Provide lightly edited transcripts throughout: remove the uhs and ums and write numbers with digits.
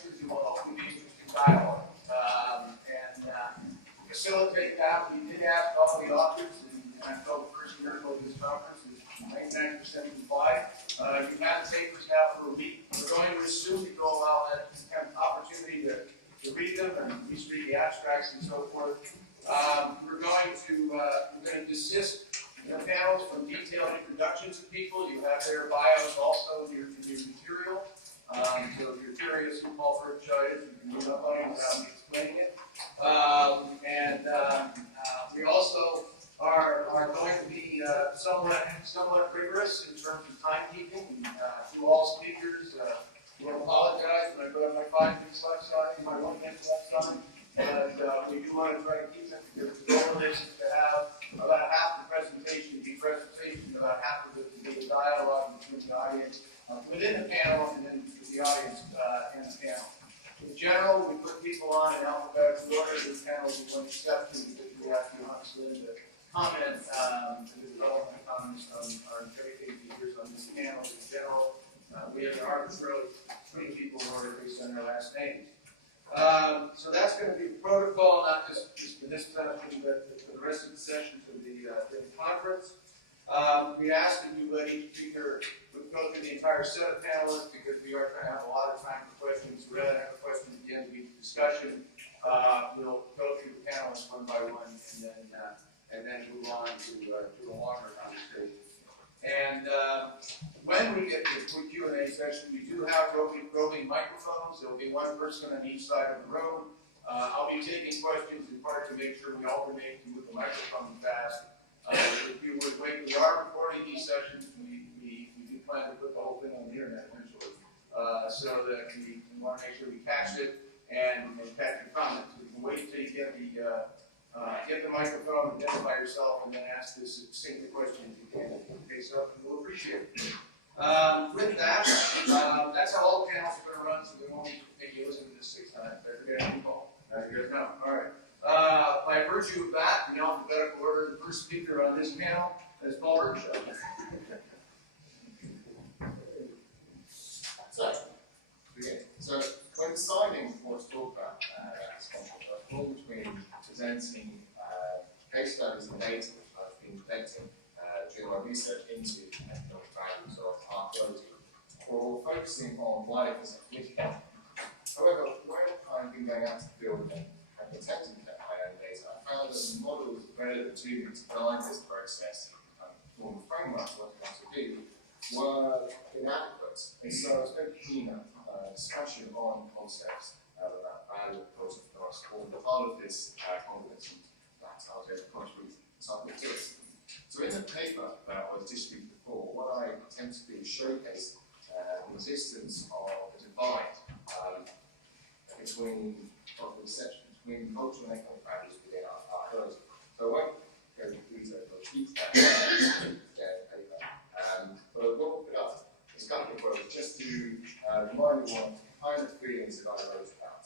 lectures that will hopefully be interesting dialogue. Facilitate that, we did ask all the authors, and I felt the first miracle of this conference is 99% complied. You have the papers now for a week. We're going to assume that you'll allow that kind of opportunity to read them and at least read the abstracts and so forth. We're going to desist in the panels from detailed introductions of people. You have their bios also in your material. So if you're curious who Paul Burtenshaw is, you can read up on him without me explaining it. We also are going to be somewhat rigorous in terms of timekeeping. To all speakers, we apologize when I go to my 5 minutes left side, my 1 minute left side, and we do want to try to keep it because the goal is to have about half the presentation be presentation, about half of it to be the dialogue between the audience within the panel and then with the audience and the panel. In general, we put people on in alphabetical order. This panel is one exception because we ask Johannes Linn to comment, to develop comments on everything he hears on this panel. In general, we have an arbitrarily 20 people in order based on their last names. So that's going to be the protocol, not just for this session, but for the rest of the sessions of the conference. We ask that you let each speaker go through the entire set of panelists because we are trying to have a lot of time for questions. Rather than have a question at the end of each discussion, we'll go through the panelists one by one and then move on to a longer conversation. And when we get to the Q&A session, we do have roving microphones. There will be one person on each side of the room. I'll be taking questions in part to make sure we alternate to move the microphone fast. If you would wait, we are recording these sessions. We do plan to put the whole thing on the internet eventually, so that we want to make sure we catch it and catch your comments. We can wait until you get the microphone, identify yourself, and then ask this succinct question if you can. Okay, so we'll appreciate it. With that, that's how all panels are going to run, so we won't make you listen to this 6 times. Every people. Good enough. All right. By virtue of that, in alphabetical order, the first speaker on this panel is Paul Burtenshaw. So when deciding what to talk about this conference, I was torn between presenting case studies and data which I've been collecting during my research into economic values of archaeology, or focusing on why it was significant. However, when I've been going out to the field and attempting to get my own data, I found that the models relevant to me to guide this process and form a framework for what I want to do were inadequate. And so I was very keen on discussion on concepts about value and project cost, or part of this conference, and that's how I was able to contribute something to it. So in the paper that was distributed before, what I attempted to do is showcase the existence of a divide between cultural and economic values within our archaeology. So I won't go through the repeat that in the paper, but I will put up this couple of quotes just to remind everyone kind of feelings that I wrote about.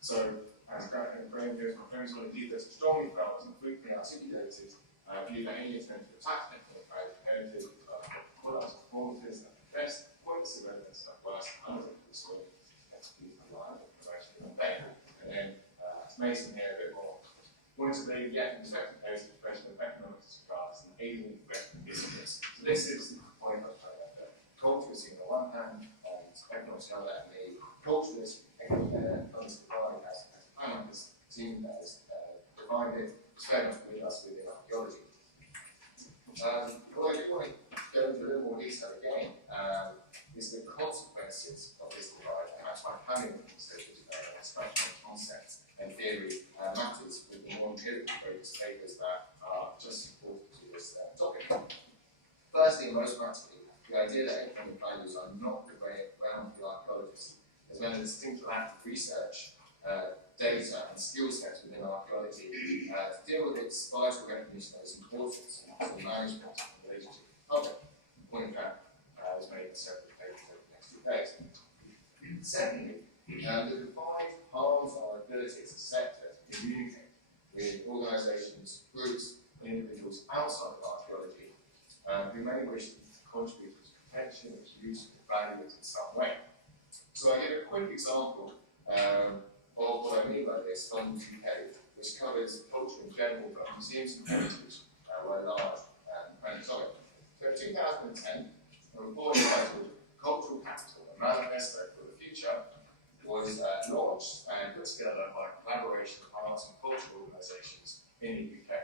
So as Graham goes, my parents want to do this strongly felt and frequently articulated view that any attempt to attack economic value heritage products, performances, and best points of evidence that worst under the story. And then Mason here a bit more. Wanted to leave yet perspective based expression of economics class and aiding the progression of business. So this is the point I was trying to make. Culture is seen on the one hand, and economics on the other, and the culturalist economics divide as economics team that is divided, is very much with us within archaeology. What I do want to go into a little more detail again is the consequences of this divide, and that's why planning such as expression of concepts and theory matters with the more empirical focused papers that are just important to this topic. Firstly, and most practically, the idea that economic values are not the way around for the archaeologist has meant a distinct lack of research, data, and skill sets within archaeology to deal with its vital recognition of its importance to the management and relationship with the public. The point that was made in several papers over the next 2 days. Secondly, the divide harms our ability as a sector to communicate with organisations, groups, and individuals outside of archaeology who may wish to contribute to its protection, its use, its value in some way. So I give a quick example of what I mean by this from the UK, which covers culture in general, but museums and heritage were large and solid. So in 2010, a report entitled Cultural Capital, a Manifesto for the Future, was launched and put together by a collaboration of arts and cultural organisations in the UK.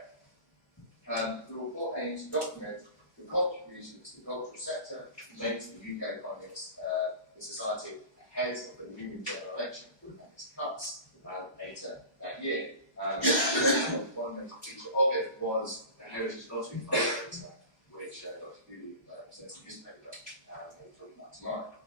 The report aims to document the contribution to the cultural sector made to the UK economics in society ahead of the new general election and its cuts later that year. One major feature of it was the Heritage Lottery Fund data, which Dr. Gould presents in his paper we'll talk about tomorrow.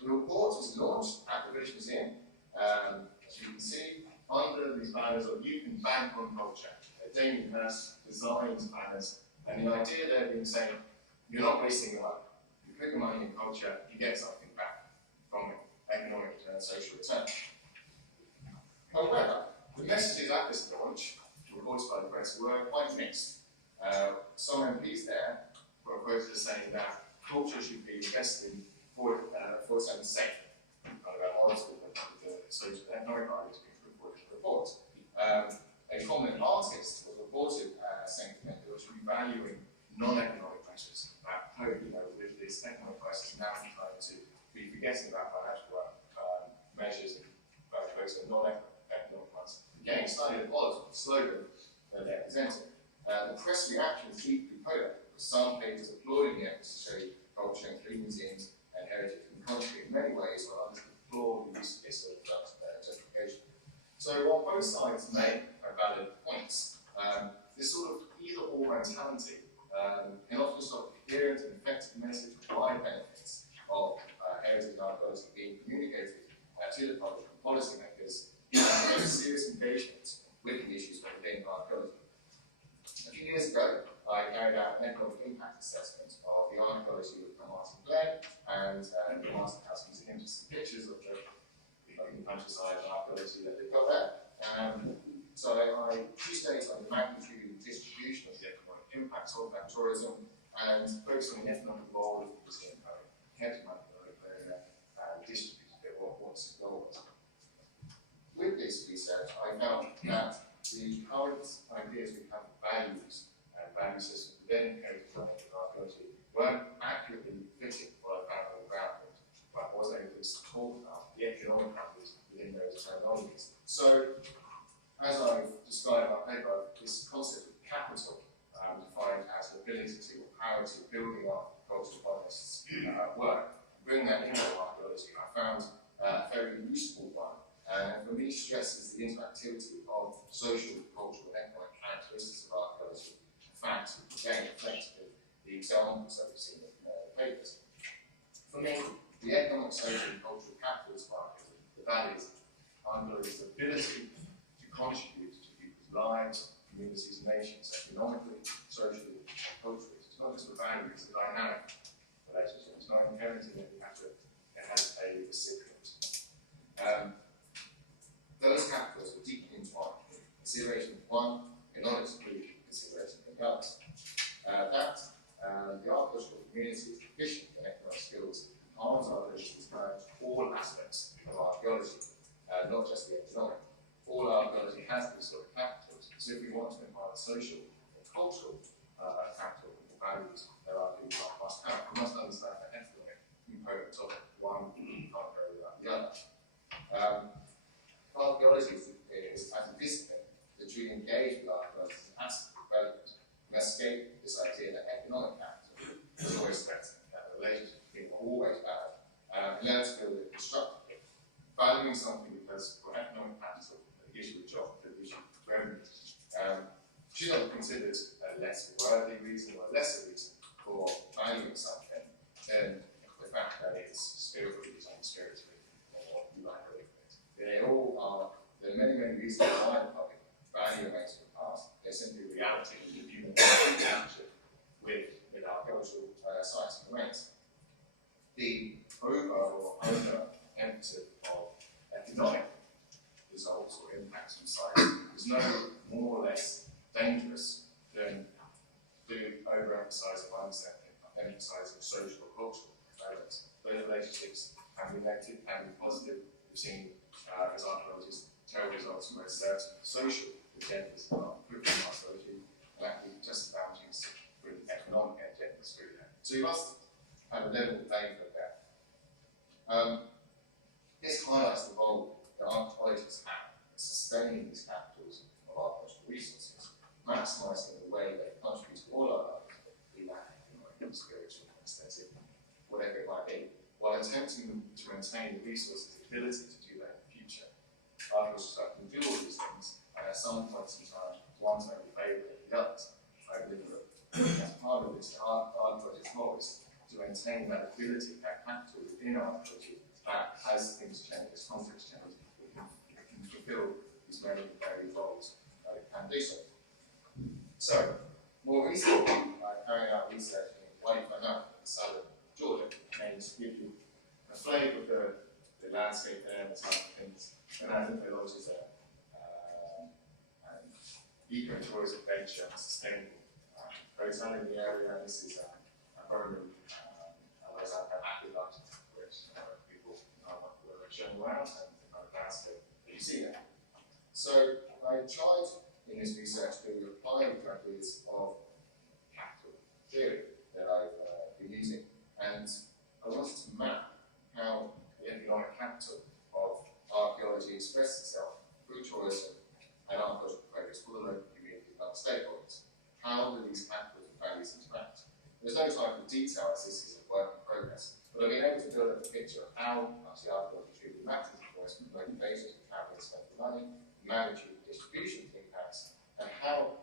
The report was launched at the British Museum, as you can see, under these banners of "You can bank on culture." Damien Hirst designed banners, and the idea there being saying, you're not wasting your money. You put your money in culture, you get something back from it, economic return, social return. However, the messages at this launch, reported by the press, were quite mixed. Some MPs there were quoted as saying that culture should be invested in for its own sake, kind of at odds with the social and economic arguments being reported in the report. A prominent artist was reported saying that they should be valuing non-economic measures. I hope, with this economic crisis now trying to be forgetting about financial measures and focus on non-economic ones. Again, slightly at odds with the slogan that they're presenting. The press reaction is deeply polar, with some papers applauding the efforts to show culture in 3 museums and heritage in the country in many ways, while others deplore the use of this sort of justification. So while both sides make valid points, this sort of either-or mentality can often stop the coherent and effective message of wide benefits of heritage and archaeology being communicated to the public and policymakers and serious engagement with the issues within archaeology. A few years ago, I carried out an economic impact assessment of the archaeology of the Martin Glen and the Master House Museum, just some pictures of the countryside archaeology that they've got there. So I restate on the magnitude and distribution of the economic impacts of that tourism and focus on the economic role of the museum having kept money area and distributed it what's its goal was. With this research, I found that the current ideas we have of values and value systems within heritage planning and archaeology weren't accurately fitting what I found on the ground, but wasn't able to talk about the economic values within those terminologies. So, as I've described in my paper, this concept of capital, defined as the ability or power to building up cultural economists' work, bring that into archaeology, I found a very useful one. And for me, stresses the interactivity of social, cultural, and economic characteristics of archaeology. In fact, again, reflected the examples that we've seen in the papers. For me, the economic, social, and cultural capitals of archaeology, the values of archaeology's ability to contribute to people's lives, communities, and nations, economically, socially, and culturally. It's not just a value, it's a dynamic relationship. It's not inherent in it, it has a recipient. Those capitals are deeply entwined. Consideration of one cannot exclude consideration of the other. The archaeological community is proficient in economic skills enhance our ability to manage all aspects of archaeology, not just the economic. All archaeology has these sort of capitals, so if we want to impart social and cultural capital and values that archaeology must have, we must understand the economic component of it. One can't go without the other. Archaeology is as a discipline that truly engage with archaeology as an aspect of development. We must escape this idea that economic capital is always threatened, that the relationships between are always bad, and learn to build it constructively. Valuing something because for economic capital, it gives you a job, it gives you revenue, should not be considered a less worthy reason or a lesser reason for valuing something than the fact that it's spiritually designed spiritually or you like it. They all are, there are many, many reasons why the public value events in the past. They're simply reality of the human relationship with our cultural sites and remains. The over-emphasis of economic results or impacts on sites is no more or less dangerous than the over-emphasizing or emphasizing social or cultural elements. Those relationships can be be negative, can be positive. We've seen, as archaeologists, terrible results from certain social agendas are improving archaeology, and that can be just as damaging with economic agendas through that. So you must have a level playing field there. This highlights the role that archaeologists have in sustaining these capitals of archaeological resources, maximising the way they contribute to all our lives, be that economic, spiritual, aesthetic, whatever it might be, while attempting to maintain the resources' ability to do that in the future. Archaeologists can do all these things, and at some point in time, one's may be favoured than the others. I believe that as part of this, our project's role is to maintain that ability, that capital within our archaeology, that as things change, as context change, we can fulfil these many varied roles that it can do so. So, more recently, I carried out research in Linn, in southern Georgia, and to give you a flavour of the landscape there and the type of things. And I think there is an eco-tourism venture and sustainable hotel in the area. And this is a Roman aqueduct, which people were showing around and the kind of landscape that you see there. So I tried in this research to apply the ideas of capital theory that I've been using, and I wanted to map how the economic capital of archaeology expresses itself through tourism and archaeological progress for the local community and other stakeholders. How do these capital values interact? There's no time for detail as this is a work in progress, but I've been able to build up a picture of how actually archaeology should be mapped into tourism, motivations of how they spend the money, magnitude of distribution impacts, and how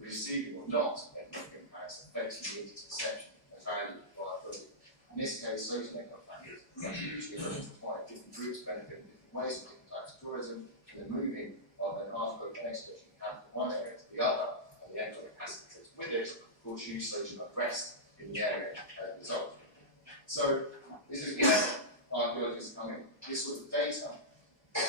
receiving or not economic impacts affects community's perception and value of archaeology. In this case, social economic factors are hugely intertwined. Different groups benefit in different ways from different types of tourism, and the moving of an archaeological excavation camp from one area to the other, and the economic aspects with it, will choose social unrest in the area as a result. So, this is where archaeologists come in. This sort of data,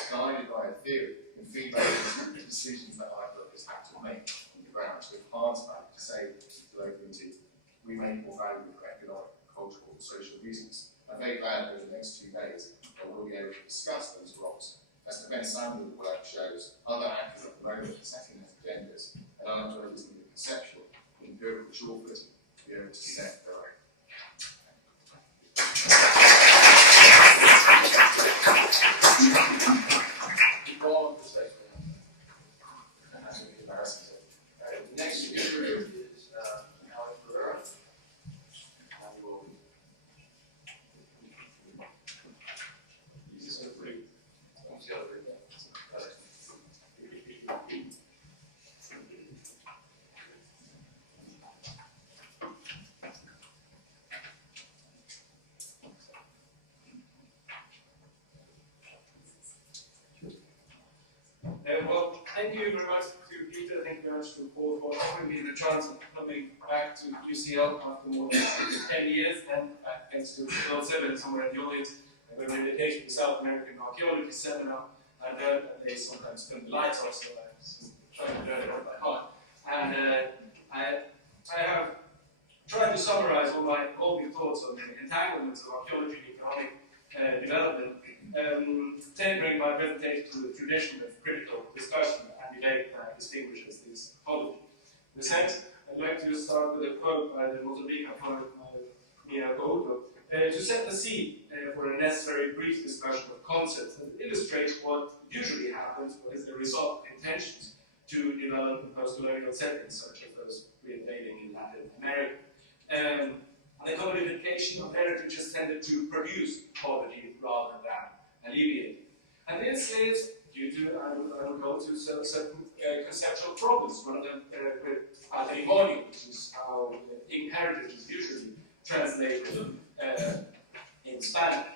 guided by a theory, can feed back into the decisions that archaeologists have to make on the ground to enhance value, to say to the local community, we make more value for economic, cultural, and social reasons. I'm very glad that in the next 2 days that we'll be able to discuss those roles. As the Ben Samuel work shows, other actors at the moment are setting those agendas, and archaeologists need a conceptual, empirical sure footing to be able to set their own. All of the statement. The next speaker is Herrera. And we'll use this one pretty. Well, thank you very much to Peter, thank you very much to Paul for offering me the chance of coming back to UCL after more than 10 years, and thanks to Bill Simmons, somewhere in the audience. I got an invitation to the South American Archaeology Seminar, and they sometimes turn the lights off, so I'm trying to learn it off by heart. And I have tried to summarize all my evolving thoughts on the entanglements of archaeology and economic development, tailoring my presentation to the tradition of critical discussion and debate that distinguishes this apology. In a sense, I'd like to start with a quote by the Moderator poet Gould, to set the scene for a necessary brief discussion of concepts that illustrates what usually happens, what is the result of intentions to develop in post-colonial settings, such as those reinvading in Latin America. The commodification of heritage has tended to produce poverty rather than alleviate it. And this is due to, I will go to certain conceptual problems. One of them with patrimonio, which is how heritage is usually translated in Spanish.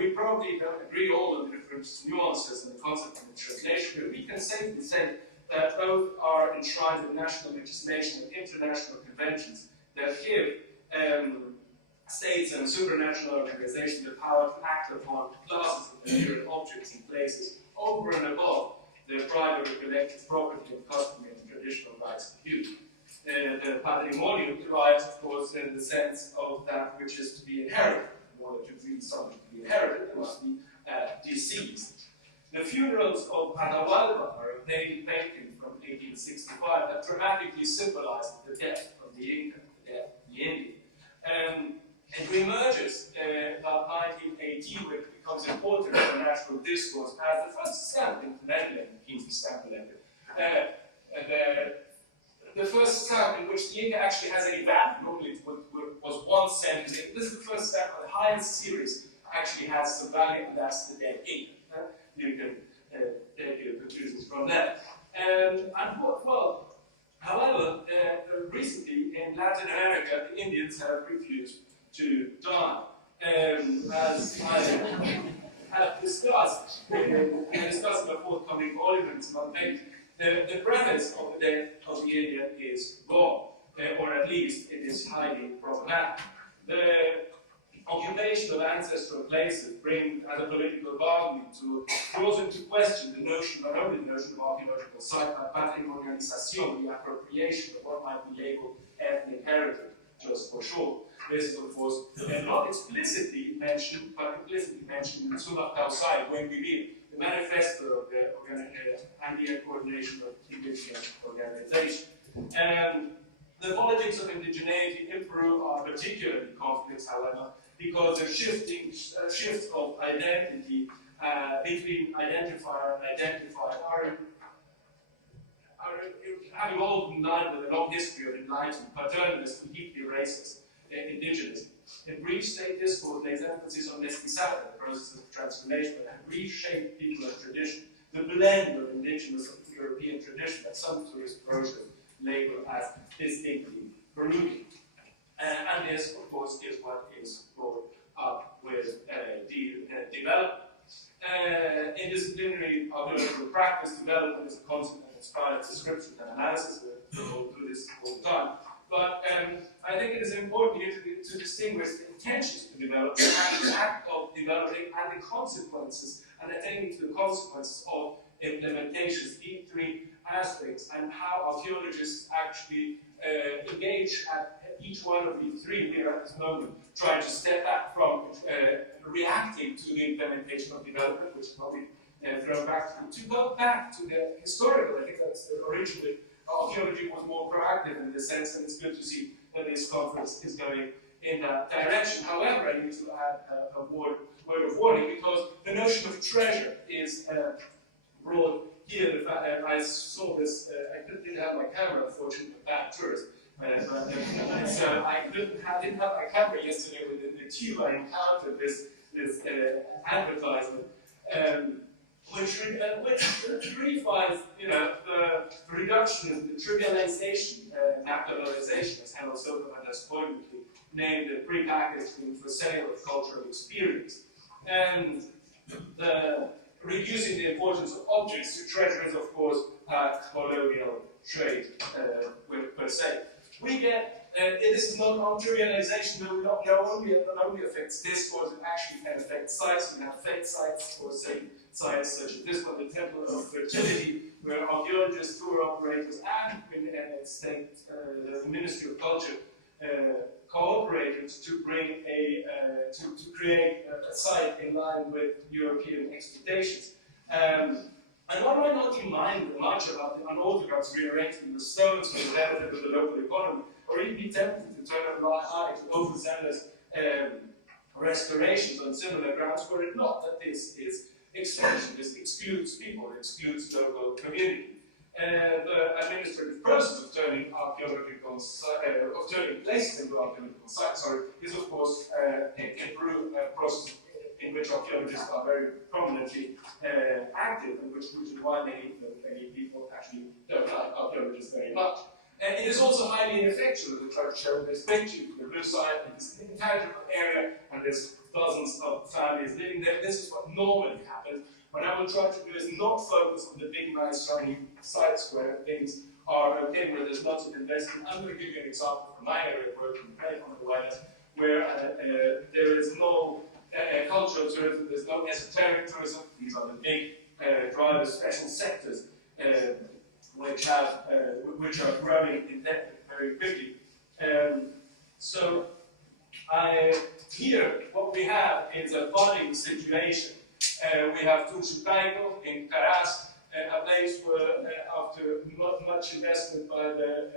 We probably don't agree all on the different nuances and the concept of the translation, but we can safely say that both are enshrined in national legislation and international conventions that give states and supranational organizations the power to act upon classes of material objects and places over and above the private or collective property and customary and traditional rights of use. The patrimonio derives, of course, in the sense of that which is to be inherited, in order to be something to be inherited, they must be deceased. The funerals of Atahualpa are a painting from 1865 that dramatically symbolized the death of the Inca, the death of the Indian. It reemerges about 1918, when it becomes important in the national discourse as the first stamp in Netherlands, Kingsley stamp elected. The first stamp in which the Inca actually has any value. Normally it was 1 cent. This is the first stamp of the highest series actually has some value, and that's the dead Inca. You can take your conclusions from that. However, recently in Latin America, the Indians have refused to die. As I have discussed in a forthcoming volume, it's not late, the premise of the death of the Indian is wrong, or at least it is highly problematic. The occupation of ancestral places bring as a political bargaining tool draws into question the notion, not only the notion of archaeological site, but patrimonialization, the appropriation of what might be labeled ethnic heritage, just for short. This is, of course, not explicitly mentioned, but implicitly mentioned in the Summa Causai, when we read the manifesto of the Andean Coordination of Indigenous Organization. The politics of indigeneity in Peru are particularly complex, however, because the shifts of identity between identifier and identified have evolved in line with a long history of enlightened paternalist and deeply racist indigenous. In brief, state discourse lays emphasis on mestizaje, the process of transformation, and reshaped people and tradition, the blend of indigenous and European tradition that some tourist brochures label as distinctly Peruvian. And this, of course, is what is brought up with development. Interdisciplinary archaeological practice development is a concept that inspires description and analysis. We will do this all the time. But I think it is important here to distinguish the intentions to develop, and the act of developing, and the consequences, and attaining to the consequences of implementations, these three aspects, and how archaeologists actually engage at each one of these three here at this moment, trying to step back from reacting to the implementation of development, which is probably thrown back to go back to the historical. I think that's originally archaeology was more proactive in this sense, and it's good to see that this conference is going in that direction. However, I need to add a word of warning, because the notion of treasure is brought here. The fact that I saw this, I didn't have my camera, unfortunately, a bad tourist. So I didn't have my camera yesterday within the tube. I encountered this advertisement, which redefines, the reduction, the trivialization, naturalization, as Hannah Silverman has pointedly named the prepackaging for sale of cultural experience, and the reducing the importance of objects to treasure is, of course, colonial trade per se. We get, this is not on trivialization, but not only affects discourse, it actually can affect sites. We have faith sites, or say sites such as this one, the Temple of Fertility, where archaeologists, tour operators, and the Ministry of Culture cooperated to bring to create a site in line with European expectations. And one might not mind much about the unorthodox rearrangement of the stones for the benefit of the local economy, or even be tempted to turn a blind eye to overzealous restorations on similar grounds, were it not that this is extension, this excludes people, it excludes local community. The administrative process of turning places into archaeological sites, is of course a process in which archaeologists are very prominently active, and which is why many people actually don't like archaeologists very much. And it is also highly ineffectual, as we try to show in this picture. The blue side is an intangible area, and there's dozens of families living there. This is what normally happens. What I will try to do is not focus on the big, nice, shiny sites where things are okay, where there's lots of investment. I'm going to give you an example from my area of work in the White House, where there is no cultural tourism, there's no esoteric tourism. These are the big drivers, special sectors, which are growing in depth very quickly. So Here, what we have is a budding situation. We have Tuxucaico in Caras, a place where, after much investment by the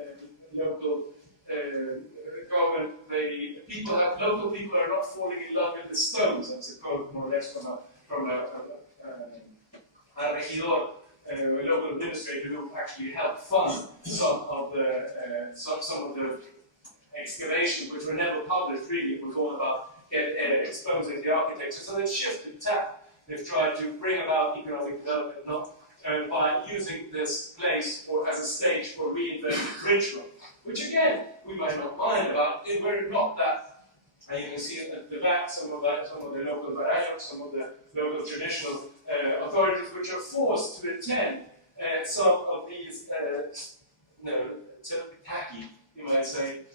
local government, local people are not falling in love with the stones. That's a quote more or less from a regidor, a local administrator who actually helped fund some of the excavations, which were never published. Really, it was all about exposing the architecture. So they've shifted tack. They've tried to bring about economic development, not by using this place as a stage for reinvented ritual, which again we might not mind about. We're not that. And you can see at the back some of the local barrios, some of the local traditional authorities, which are forced to attend some of these tacky, you might say,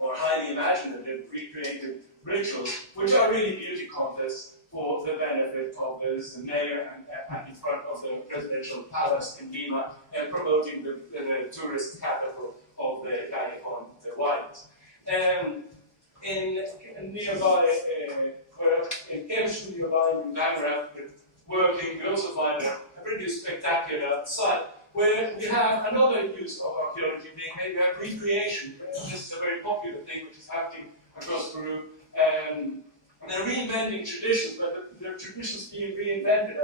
or highly imaginative, recreated rituals, which are really beauty contests for the benefit of the mayor and in front of the presidential palace in Lima, and promoting the tourist capital of the California, the wines. In nearby, in Kemshu, nearby in Bangura, working, we also find a pretty spectacular site where we have another use of archaeology being made. We have recreation. This is a very popular thing which is happening across Peru. They're reinventing traditions, but the traditions being reinvented, I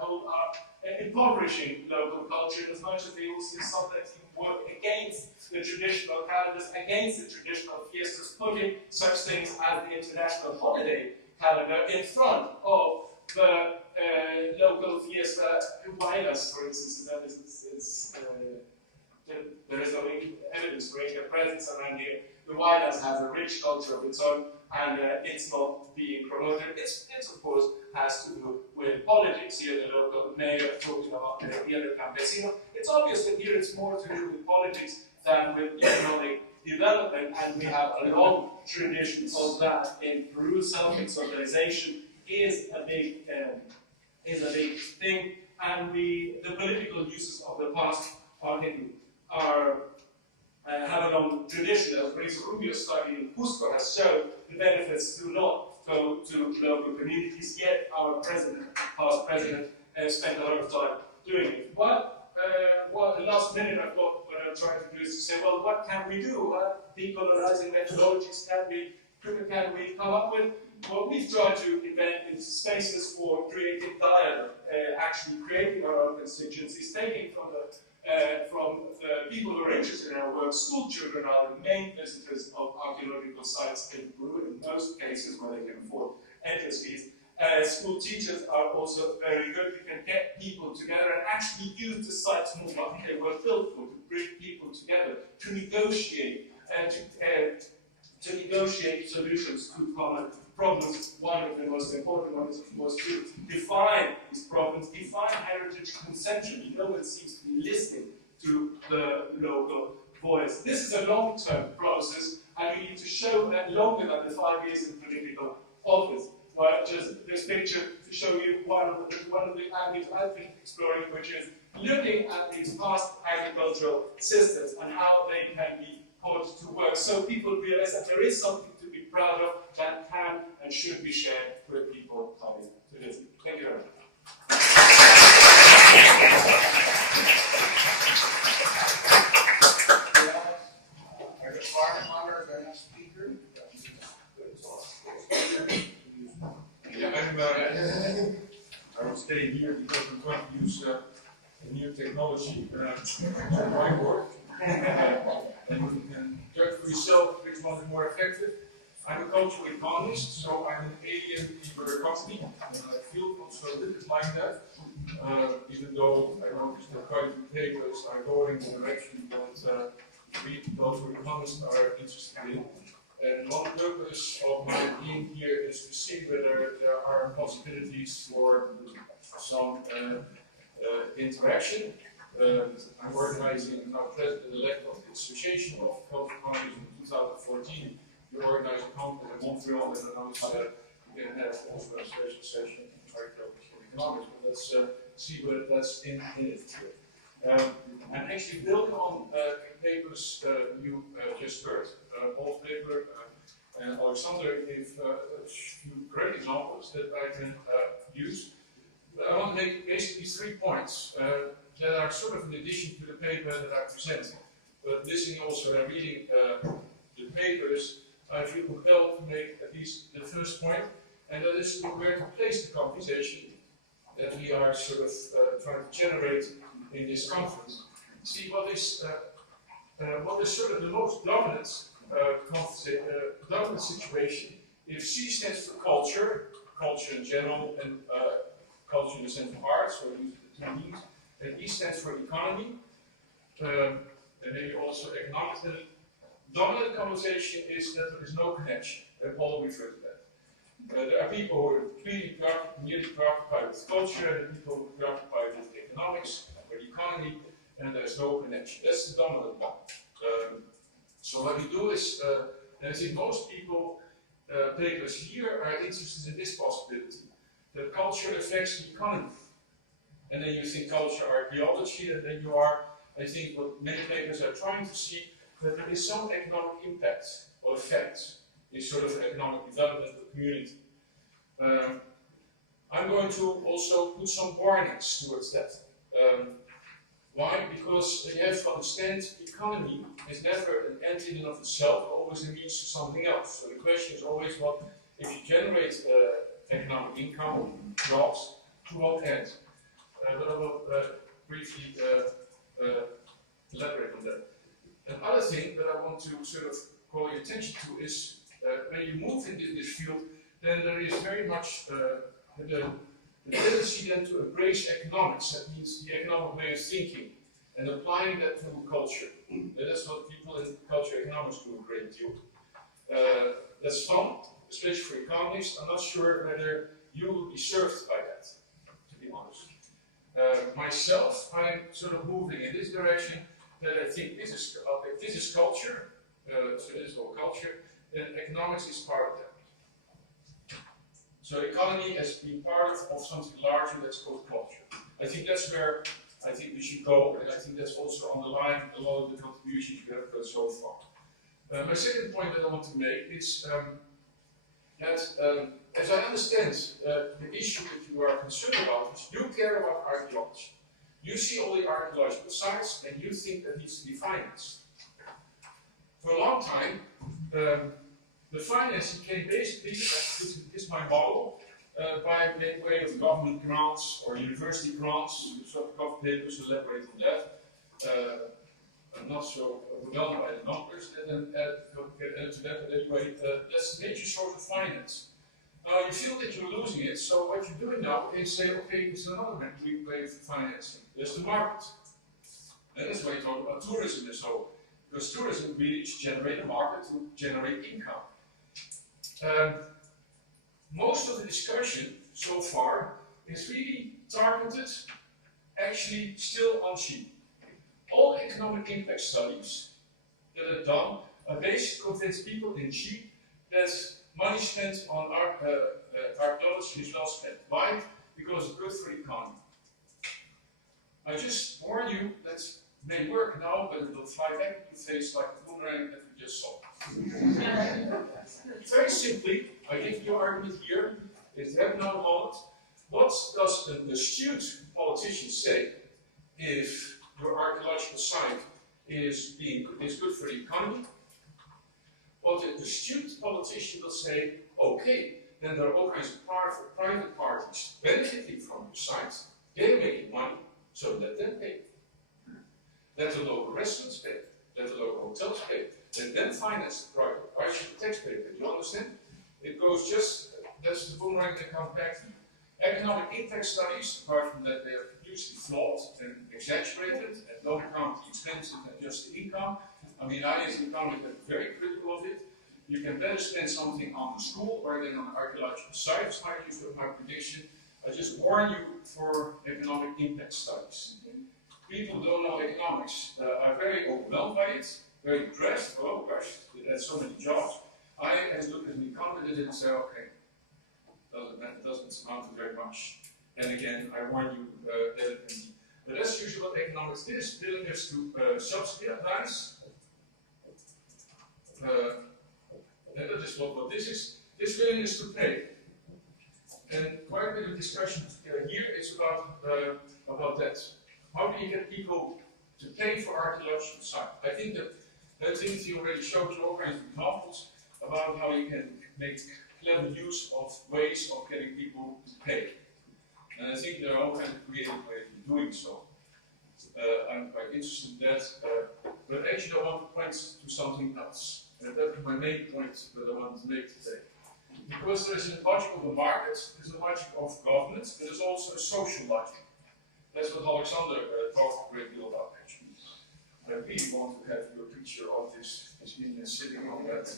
hope, are impoverishing local culture as much as they also sometimes work against the traditional calendars, against the traditional fiestas, putting such things as the international holiday calendar in front of the local fiesta. Huaylas, for instance, there is no evidence for Inca presence around here. The Huaylas has a rich culture of its own, and it's not being promoted. It's of course has to do with politics here. The local mayor talking about the other campesino. It's obvious that here it's more to do with politics than with economic development, and we have a long tradition of that in Peru. Self-exotization is a big thing, and the political uses of the past have a long tradition. As Mauricio Rubio's study in Cusco has shown, the benefits do not go to local communities, yet our past president, spent a lot of time doing it. But the last minute I've got, what I'm trying to do is to say, well, what can we do? What decolonizing methodologies can we come up with? What we've tried to invent is spaces for creating dialogue, actually creating our own constituencies, taking from the people who are interested in our work. School children are the main visitors of archaeological sites in Peru, in most cases where they can afford entrance fees. School teachers are also very good. You can get people together and actually use the sites more like they were built for, to bring people together, to negotiate, to negotiate solutions to common problems. One of the most important ones, of course, to define these problems, define heritage consensually. No one seems to be listening to the local voice. This is a long-term process, and we need to show that longer than the 5 years in political office. Well, just this picture to show you one of the angles I've been exploring, which is looking at these past agricultural systems and how they can be put to work, so people realize that there is something to be proud of that can and should be shared with people coming to visit. Thank you very much. Our farmer, our next speaker. Yeah, I will stay here because I'm going to use a new technology, whiteboard. And you can judge for yourself which one is more effective. I'm a cultural economist, so I'm an alien in your company, and I feel also a little bit like that. Even though I noticed that quite a few papers are going in the direction that we cultural economists are interested in. And one purpose of my being here is to see whether there are possibilities for some interaction. I'm organizing, now president-elect of the Association of Cultural Economists in 2014. We organized a conference in Montreal, and announced that we can have also a special session in archaeology and economics. But let's see whether that's in it. And actually building on papers you just heard. Paul's paper, And Alexander gave a few great examples that I can use. But I want to make basically 3 points that are sort of in addition to the paper that I presented. But listening also and reading the papers, I feel compelled to make at least the first point, and that is where to place the conversation that we are sort of trying to generate in this conference. See, what is sort of the most dominant dominant situation? If C stands for culture in general, and culture in the sense of art, so we use the two meanings, and E stands for economy, and maybe also economics. The dominant conversation is that there is no connection, and Paul referred to that. There are people who are really merely preoccupied with culture, and people who are preoccupied with economics or the economy, and there's no connection. That's the dominant one. So what we do is, and I think most people, papers here, are interested in this possibility, that culture affects the economy. And then you think culture, archaeology, and then you are, I think what many papers are trying to see, that there is some economic impact or effect in sort of economic development of the community. I'm going to also put some warnings towards that. Why? Because you have to understand economy is never an end in and of itself, always a means to something else. So the question is always what, if you generate economic income, jobs, to what end? But I will briefly elaborate on that. Another thing that I want to sort of call your attention to is when you move into this field, then there is very much the tendency then to embrace economics. That means the economic way of thinking and applying that to culture. That's what people in culture economics do a great deal. That's fun, especially for economists. I'm not sure whether you will be served by that, to be honest. Myself, I'm sort of moving in this direction, that I think this is culture, so this is all culture, and economics is part of that. So economy has been part of something larger that's called culture. I think that's where I think we should go, and I think that's also underlying a lot of the contributions you have got so far. My second point that I want to make is that, as I understand the issue that you are concerned about, is you care about archaeology. You see all the archaeological sites, and you think that needs to be financed. For a long time, the financing came basically, this is my model, by way of government grants or university grants. Some cover papers elaborate on that. I'm not so overwhelmed by the numbers that then get into that, but anyway, that's the major source of finance. Now you feel that you're losing it, so what you're doing now is say, okay, there's another way of financing. There's the market. And that's why you talk about tourism and so, because tourism really should generate a market to generate income. Most of the discussion so far is really targeted, actually still on sheep. All economic impact studies that are done are basically to convince people in sheep that money spent on archaeology is well spent. Why? Because it's good for the economy. I just warn you that may work now, but it will fly back in your face like the boomerang that we just saw. Very simply, I give you an argument here, it's happened on Holland. What does an astute politician say if your archaeological site is good for the economy? What an astute politician will say, okay, then there are all kinds of private parties benefiting from your site, they're making money, so let them pay. Let the local restaurants pay, let the local hotels pay, let them finance the project. Why should the taxpayer pay? Do you understand? It goes just, that's the boomerang that comes back. Economic impact studies, apart from that they are usually flawed and exaggerated and don't count the expenses and just the income. I mean, I as an economist am very critical of it. You can better spend something on the school or than on archaeological sites, my prediction. I just warn you for economic impact studies. People who don't know economics are very overwhelmed by it, very depressed. Oh gosh, there's so many jobs. I, as look at an economist, and say, okay, it doesn't amount to very much. And again, I warn you that it can be. But that's usually what economics is, willingness to subsidize And that is what this is. This willingness to pay. And quite a bit of discussion here is about that. How do you get people to pay for archaeological site? I think that Timothy already showed you all kinds of examples about how you can make clever use of ways of getting people to pay. And I think there are all kinds of creative ways of doing so. I'm quite interested in that. But actually I want to point to something else. And that is my main point that I want to make today. Because there is a logic of the market, there's a logic of governance, but there's also a social logic. That's what Alexander talked a great deal about, actually. I really want to have your picture of this Indian sitting on that,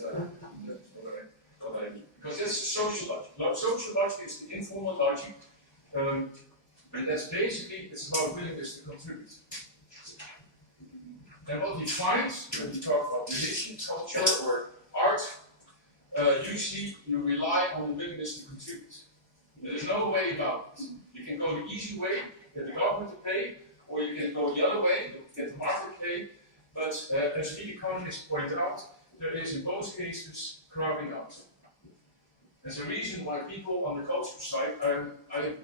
what I mean. Because that's the social logic. Social logic is the informal logic, and that's basically, it's about willingness to contribute. And what we find when we talk about religion, culture, or art, usually you rely on the willingness to contribute. There's no way about it. You can go the easy way, get the government to pay, or you can go the other way, get the market to pay. But as the economists pointed out, there is in both cases crowding out. There's a reason why people on the cultural side are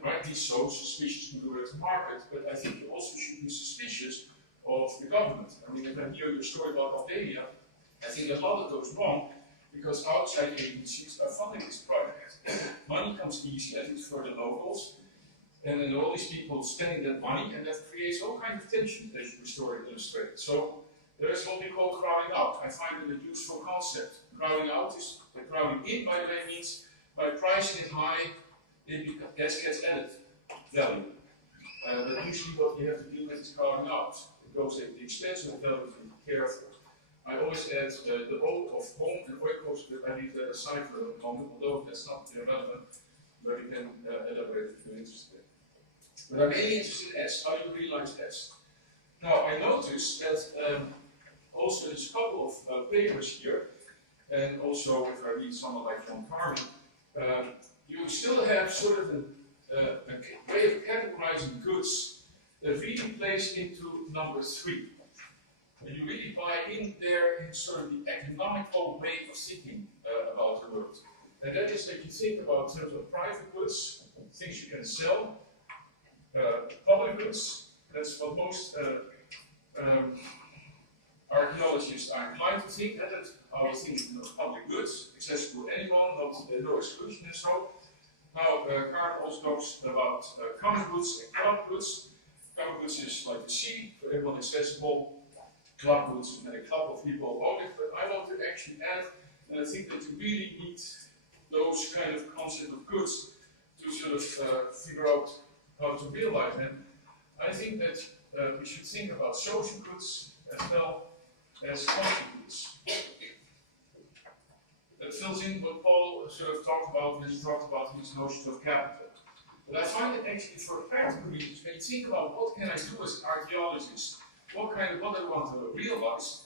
rightly so suspicious to do it to market, but I think you also should be suspicious of the government. I mean, if I hear your story about Albania, I think a lot of goes wrong because outside agencies are funding this project. Money comes easy, at least for the locals, and then all these people spending that money, and that creates all kinds of tension, as your story illustrated. So there is what we call crowding out. I find it a useful concept. Crowding out is, the crowding in, by the way, means by pricing it high, it gets added value. But usually what you have to do with is crowding out. It goes at the expense of the value to be careful. I always add the oath of home and oikos, but I leave that aside for the moment, although that's not relevant, but you can elaborate if you're interested. But I'm mainly interested in S. How do you realize S? Now, I noticed that also there's a couple of papers here, and also if I read someone like John Carmen, you still have sort of a way of categorizing goods that really plays into number 3. And you really buy in there in sort of the economical way of thinking about the world. And that is that you think about in terms of private goods, things you can sell, public goods. That's what most archaeologists are inclined to think. That's how we think of public goods, accessible to anyone, no exclusion and so. Now, Carmen also talks about common goods and club goods. Common goods is like the sea, for everyone accessible. Club goods, and a club of people own it, but I want to actually add, and I think that you really need those kind of concept of goods to sort of figure out how to realize them. I think that we should think about social goods as well as cultural goods. That fills in what Paul sort of talked about when he talked about his notion of capital. But I find it actually for practical reasons, when you think about what can I do as an archaeologist, what do I want to realize,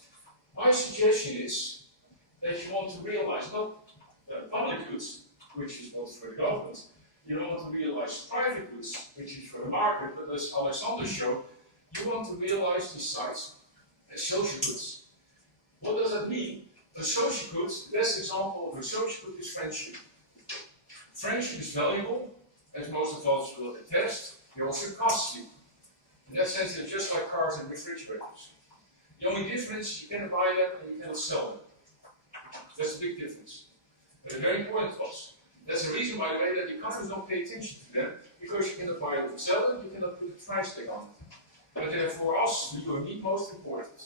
my suggestion is that you want to realize not public goods, which is what's for the government, you don't want to realize private goods, which is for the market, but as Alexander showed, you want to realize these sites as social goods. What does that mean? For social goods, the best example of a social good is friendship. Friendship is valuable, as most of us will attest, they're also costly. In that sense, they're just like cars and refrigerators. The only difference, you cannot buy them and you cannot sell them. That's the big difference. But they're very important to us. That's the reason, by the way, that the economists don't pay attention to them, because you cannot buy them and sell them, you cannot put a price tag on it. But they're for us, you and me, most important.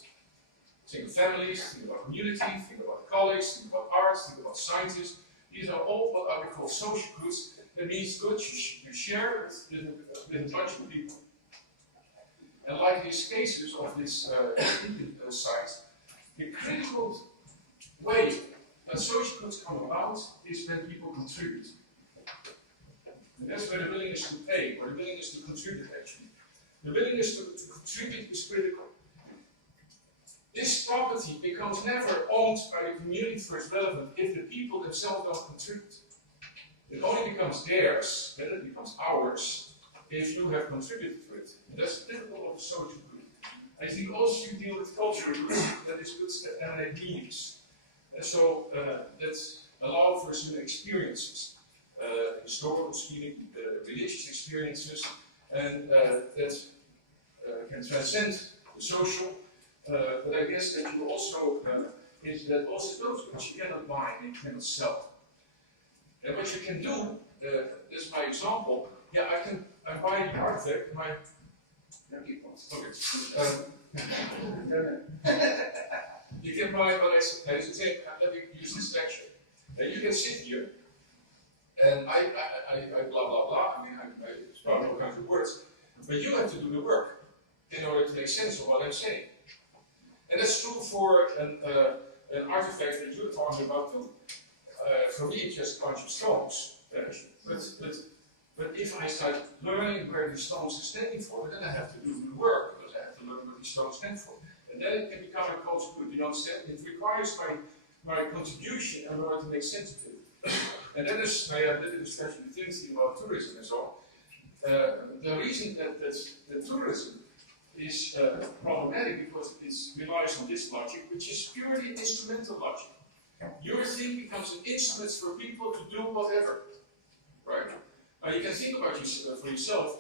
Think of families, think about community, think about colleagues, think about arts, think about scientists. These are all what I would call social goods. That means goods you share with a bunch of people. And like these cases of this site, the critical way that social goods come about is when people contribute. And that's where the willingness to pay, or the willingness to contribute actually. The willingness to contribute is critical. This property becomes never owned by the community first relevant if the people themselves don't contribute. It only becomes theirs, then it becomes ours, if you have contributed to it. And that's typical of social good. I think also you deal with cultural goods, that is goods that emanate meanings. And so that allow for certain experiences, historical religious experiences, and that can transcend the social. But I guess that you also is that also those which you cannot buy and you cannot sell. And what you can do, this is my example. Yeah, I buy the artifact. You can buy what I say. Let me use this lecture. And you can sit here, and I blah blah blah. I mean, it's probably all kinds of words, but you have to do the work in order to make sense of what I'm saying. And that's true for an artifact that you're talking about too. For me, it's just a bunch of stones. But if I start learning where these stones are standing for, then I have to do the work, because I have to learn what these stones stand for. And then it can become a concept, you understand? It requires my contribution in order to make sense of it. And then there's my discussion with Timothy about tourism and so on. The reason that tourism is problematic because it relies on this logic, which is purely instrumental logic. Your thing becomes an instrument for people to do whatever, right? You can think about for yourself,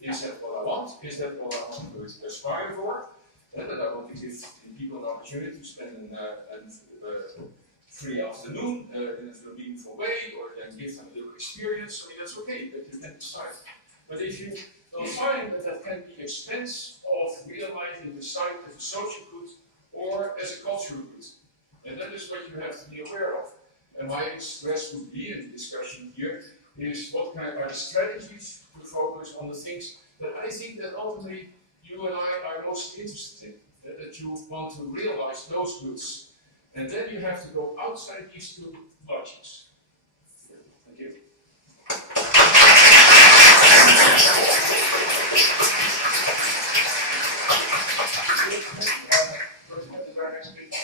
is that what I want? Is that what I want to aspire for? That I want to give people an opportunity to spend a free afternoon in a meaningful way, or then give them a little experience. I mean, that's okay, but you can decide. But if you don't find that can be expense of realizing the site as a social good or as a cultural good, and that is what you have to be aware of. And my stress would be in the discussion here is what kind of strategies to focus on the things that I think that ultimately you and I are most interested in, that you want to realize those goods. And then you have to go outside these two logics. Thank you. What is our next speaker?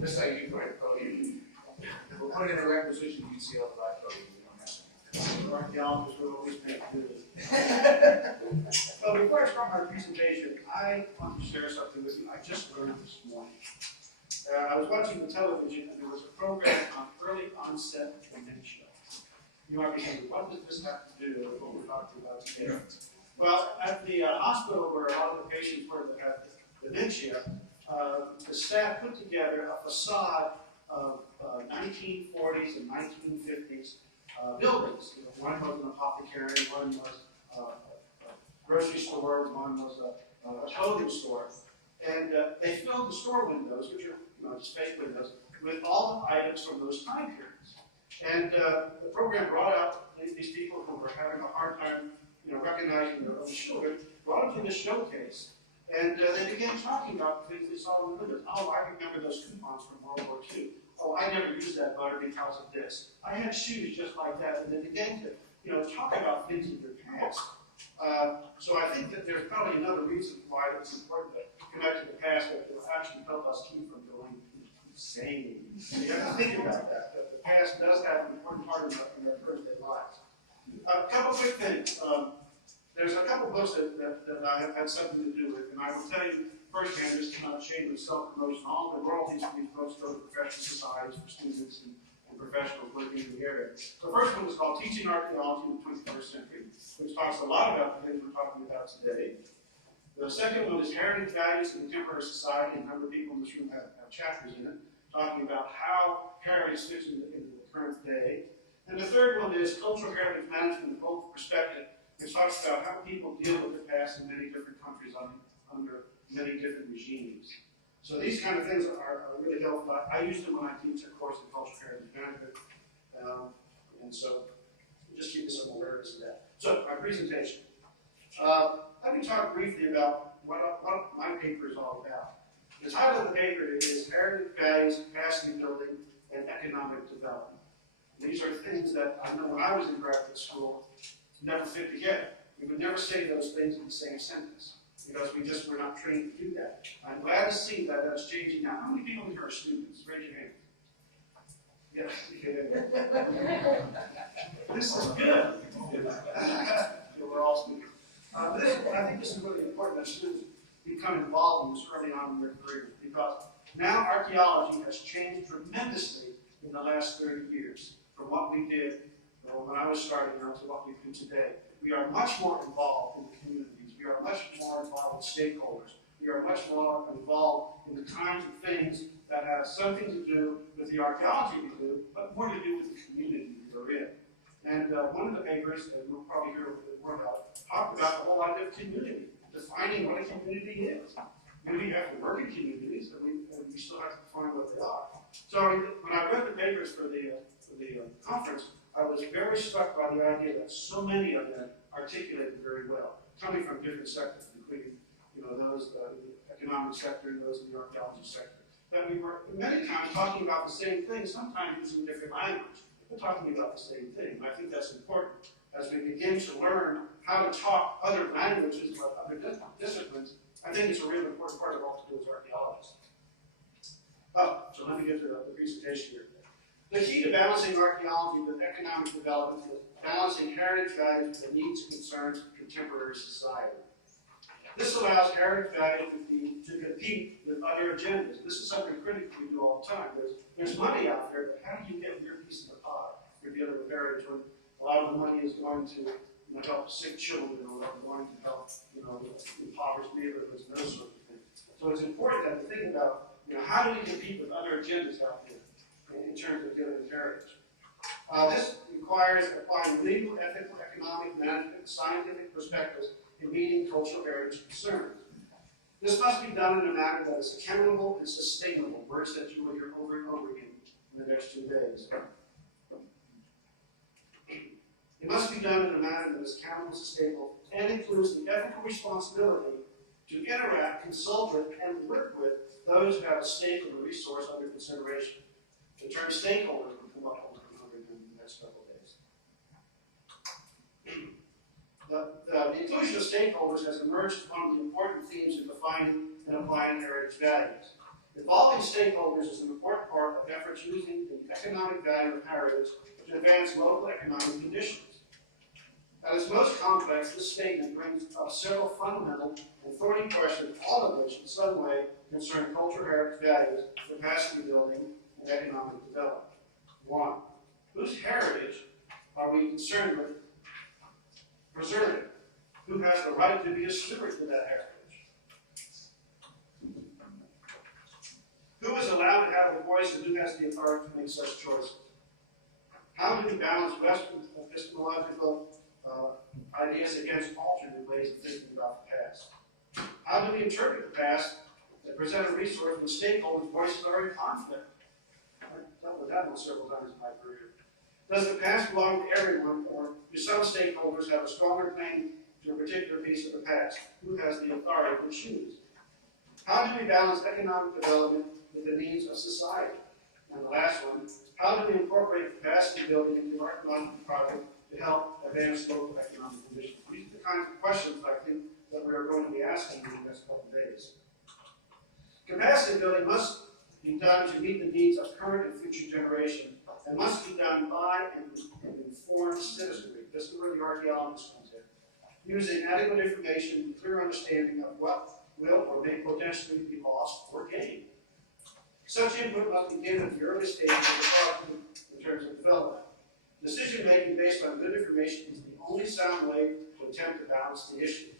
This how you put it. We'll put it in a requisition, you can see all the black codes. Archaeologists will always make do this. Well, before I start my presentation, I want to share something with you I just learned this morning. I was watching the television and there was a program on early onset dementia. You might be thinking, what does this have to do with what we're talking about today? Well, at the hospital where a lot of the patients were that had dementia, the staff put together a facade of 1940s and 1950s buildings. One was an apothecary, one was a grocery store, one was a clothing store. And they filled the store windows, which are just fake windows, with all the items from those time periods. And the program brought out these people who were having a hard time recognizing their own children, brought them to the showcase. And they began talking about things they saw in the windows. Oh, I remember those coupons from World War II. Oh, I never used that butter because of this. I had shoes just like that. And they began to, talk about things in their past. So I think that there's probably another reason why it's important to connect to the past that will actually help us keep from going insane. So you have to think about that the past does have an important part in our birthday lives. A couple quick things. There's a couple books that I have had something to do with, and I will tell you firsthand, just to not shame of self-promotion, all the royalties for these books go to professional societies for students and professionals working in the area. The first one is called Teaching Archaeology in the 21st Century, which talks a lot about the things we're talking about today. The second one is Heritage Values in Contemporary Society, and a number of people in this room have chapters in it, talking about how heritage fits into the current day. And the third one is Cultural Heritage Management and Global Perspective, which talks about how people deal with the past in many different countries under many different regimes. So these kind of things are really helpful. I use them when I teach a course in Cultural Heritage Management. And so just keep some awareness of that. So my presentation. Let me talk briefly about what my paper is all about. The title of the paper is Heritage Values, Capacity Building, and Economic Development. These are things that I know when I was in graduate school never fit together. We would never say those things in the same sentence because we just were not trained to do that. I'm glad to see that that's changing now. How many people here are students? Raise your hand. Yeah. This is good. We're all speaking. I think this is really important that students become involved in this early on in their careers, because now archaeology has changed tremendously in the last 30 years from what we did when I was starting out to what we do today. We are much more involved in the communities. We are much more involved with stakeholders. We are much more involved in the kinds of things that have something to do with the archaeology we do, but more to do with the community we're in. And one of the papers, and we'll probably hear a little bit more about, talked about the whole idea of community, defining what a community is. We have to work in communities, and we still have to define what they are. So when I read the papers for the conference, I was very struck by the idea that so many of them articulated very well, coming from different sectors, including those in the economic sector and those in the archaeology sector. That we were many times talking about the same thing, sometimes using different language. We're talking about the same thing. And I think that's important as we begin to learn how to talk other languages about other disciplines. I think it's a really important part of what to do as archaeologists. So let me get to the presentation here. The key to balancing archaeology with economic development is balancing heritage values with the needs and concerns of contemporary society. This allows heritage values to compete with other agendas. This is something critical we do all the time. There's money out there, but how do you get your piece of the pie? You're dealing with heritage when a lot of the money is going to help sick children, or going to help impoverished neighborhoods and those sorts of things. So it's important that we think about how do we compete with other agendas out there in terms of dealing with heritage. This requires applying legal, ethical, economic, management, scientific perspectives in meeting cultural heritage concerns. This must be done in a manner that is accountable and sustainable, words that you will hear over and over again in the next 2 days. It must be done in a manner that is accountable and sustainable, and includes the ethical responsibility to interact, consult with, and work with those who have a stake in the resource under consideration. The term stakeholders will come up in the next couple of days. The inclusion of stakeholders has emerged as one of the important themes in defining and applying heritage values. Involving stakeholders is an important part of efforts using the economic value of heritage to advance local economic conditions. At its most complex, this statement brings up several fundamental and thorny questions, all of which in some way concern cultural heritage values, capacity building, and economic development. 1. Whose heritage are we concerned with preserving? Who has the right to be a steward to that heritage? Who is allowed to have a voice, and who has the authority to make such choices? How do we balance Western epistemological ideas against alternate ways of thinking about the past? How do we interpret the past and present a resource when stakeholders' voices are in conflict? I've dealt with that one several times in my career. Does the past belong to everyone, or do some stakeholders have a stronger claim to a particular piece of the past? Who has the authority to choose? How do we balance economic development with the needs of society? And the last one, how do we incorporate capacity building into our economic project to help advance local economic conditions? These are the kinds of questions I think that we are going to be asking in the next couple of days. Capacity building must be done to meet the needs of current and future generations, and must be done by an informed citizenry. This is where the archaeologist comes in. Using adequate information and clear understanding of what will or may potentially be lost or gained. Such input must be given at the early stages of the project in terms of development. Decision making based on good information is the only sound way to attempt to balance the issues.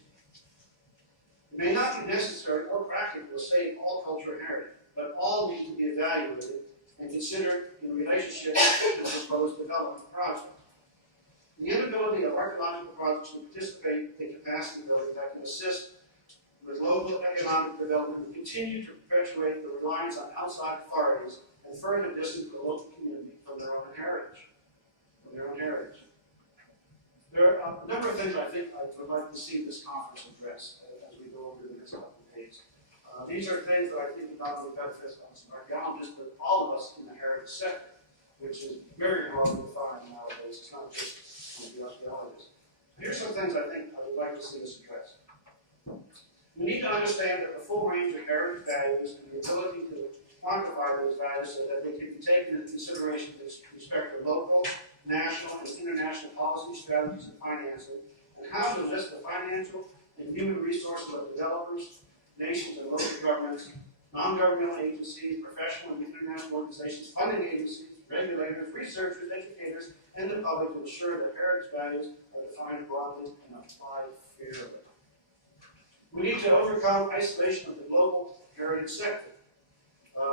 It may not be necessary or practical to save all cultural heritage, but all need to be evaluated and considered in relationship to the proposed development project. The inability of archaeological projects to participate in capacity building that can assist with local economic development will continue to perpetuate the reliance on outside authorities and further distance the local community from their own heritage. There are a number of things I think I would like to see this conference address as we go over the next couple of days. These are things that I think not only benefit us as archaeologists, but all of us in the heritage sector, which is very broadly defined nowadays. It's not just the archaeologists. Here's some things I think I would like to see us address. We need to understand that the full range of heritage values and the ability to quantify those values so that they can be taken into consideration with respect to local, national, and international policy, strategies, and financing, and how to list the financial and human resources of developers, nations, and local governments, non-governmental agencies, professional and international organizations, funding agencies, regulators, researchers, educators, and the public to ensure that heritage values are defined broadly and applied fairly. We need to overcome isolation of the global heritage sector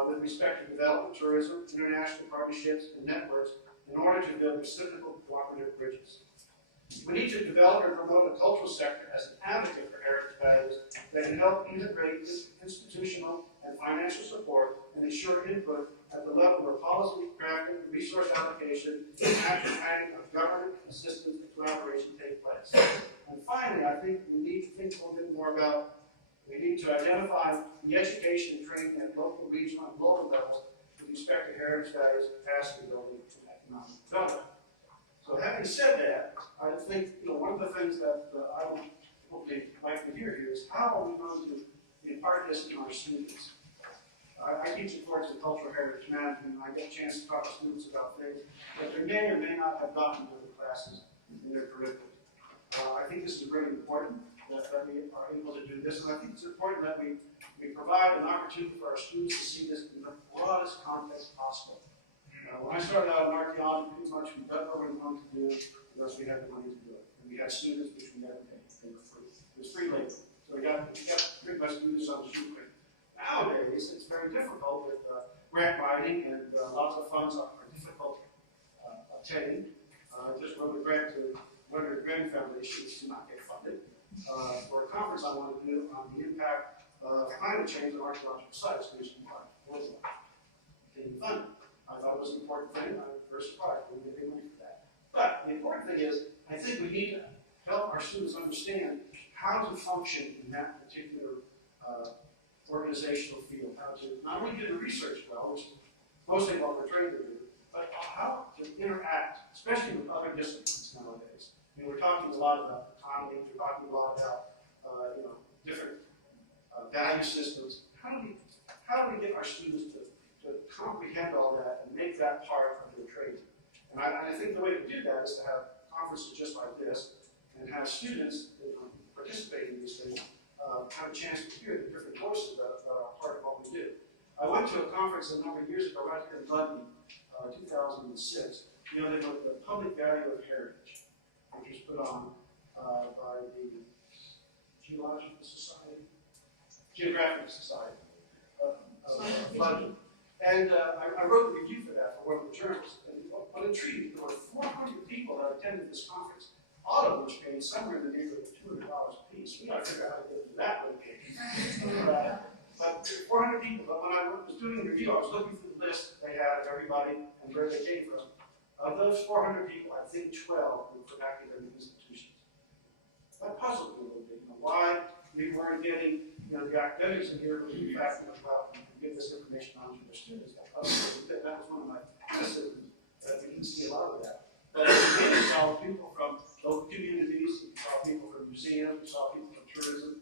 with respect to development, tourism, international partnerships, and networks in order to build reciprocal cooperative bridges. We need to develop and promote a cultural sector as an advocate for heritage values that can help integrate institutional and financial support and ensure input at the level where policy crafting, resource allocation, and action planning of government assistance and collaboration take place. And finally, I think we need to think a little bit more about, we need to identify the education and training at local, regional, and global levels with respect to heritage values, capacity building, and economic development. So having said that, I think one of the things that I would hopefully like to hear here is how are we going to impart this to our students? I teach a course in cultural heritage management, and I get a chance to talk to students about things that they may or may not have gotten into the classes in their curriculum. I think this is really important that we are able to do this, and I think it's important that we provide an opportunity for our students to see this in the broadest context possible. When I started out in archaeology, pretty much we done what we wanted to do unless we had the money to do it. And we had students which we never paid. They were free. It was free labor. So we got pretty much students on the shoot rate. Nowadays, it's very difficult with grant writing, and lots of funds are difficult obtaining. Just wrote a grant to one of the Grand Foundation, which did not get funded, for a conference I want to do on the impact of climate change on archaeological sites nationwide. Getting funded. I thought it was an important thing. I was very surprised we didn't get any money for that. But the important thing is, I think we need to help our students understand how to function in that particular organizational field, how to not only do the research well, which is mostly what we're trained to do, but how to interact, especially with other disciplines nowadays. I mean, we're talking a lot about economy, we're talking a lot about different value systems. How do we get our students to comprehend all that and make that part of their training? And I think the way to do that is to have conferences just like this and have students participate in these things, have a chance to hear the different voices that are part of what we do. I went to a conference a number of years ago right here in London, 2006, dealing with the public value of heritage, which was put on by the Geographic Society of London. And I wrote a review for that for one of the journals. And what intrigued me, there were 400 people that attended this conference, all of which paid somewhere in the neighborhood of $200 a piece. We got to figure out how to get into that location. But 400 people. But when I was doing the review, I was looking through the list they had of everybody and where they came from. Of those 400 people, I think 12 were from academic institutions. That puzzled me a little bit. Why we weren't getting the academics in here, but in fact, about give this information on to their students. That was one of my criticisms, that we didn't see a lot of that. But we did saw people from local communities, we saw people from museums, we saw people from tourism,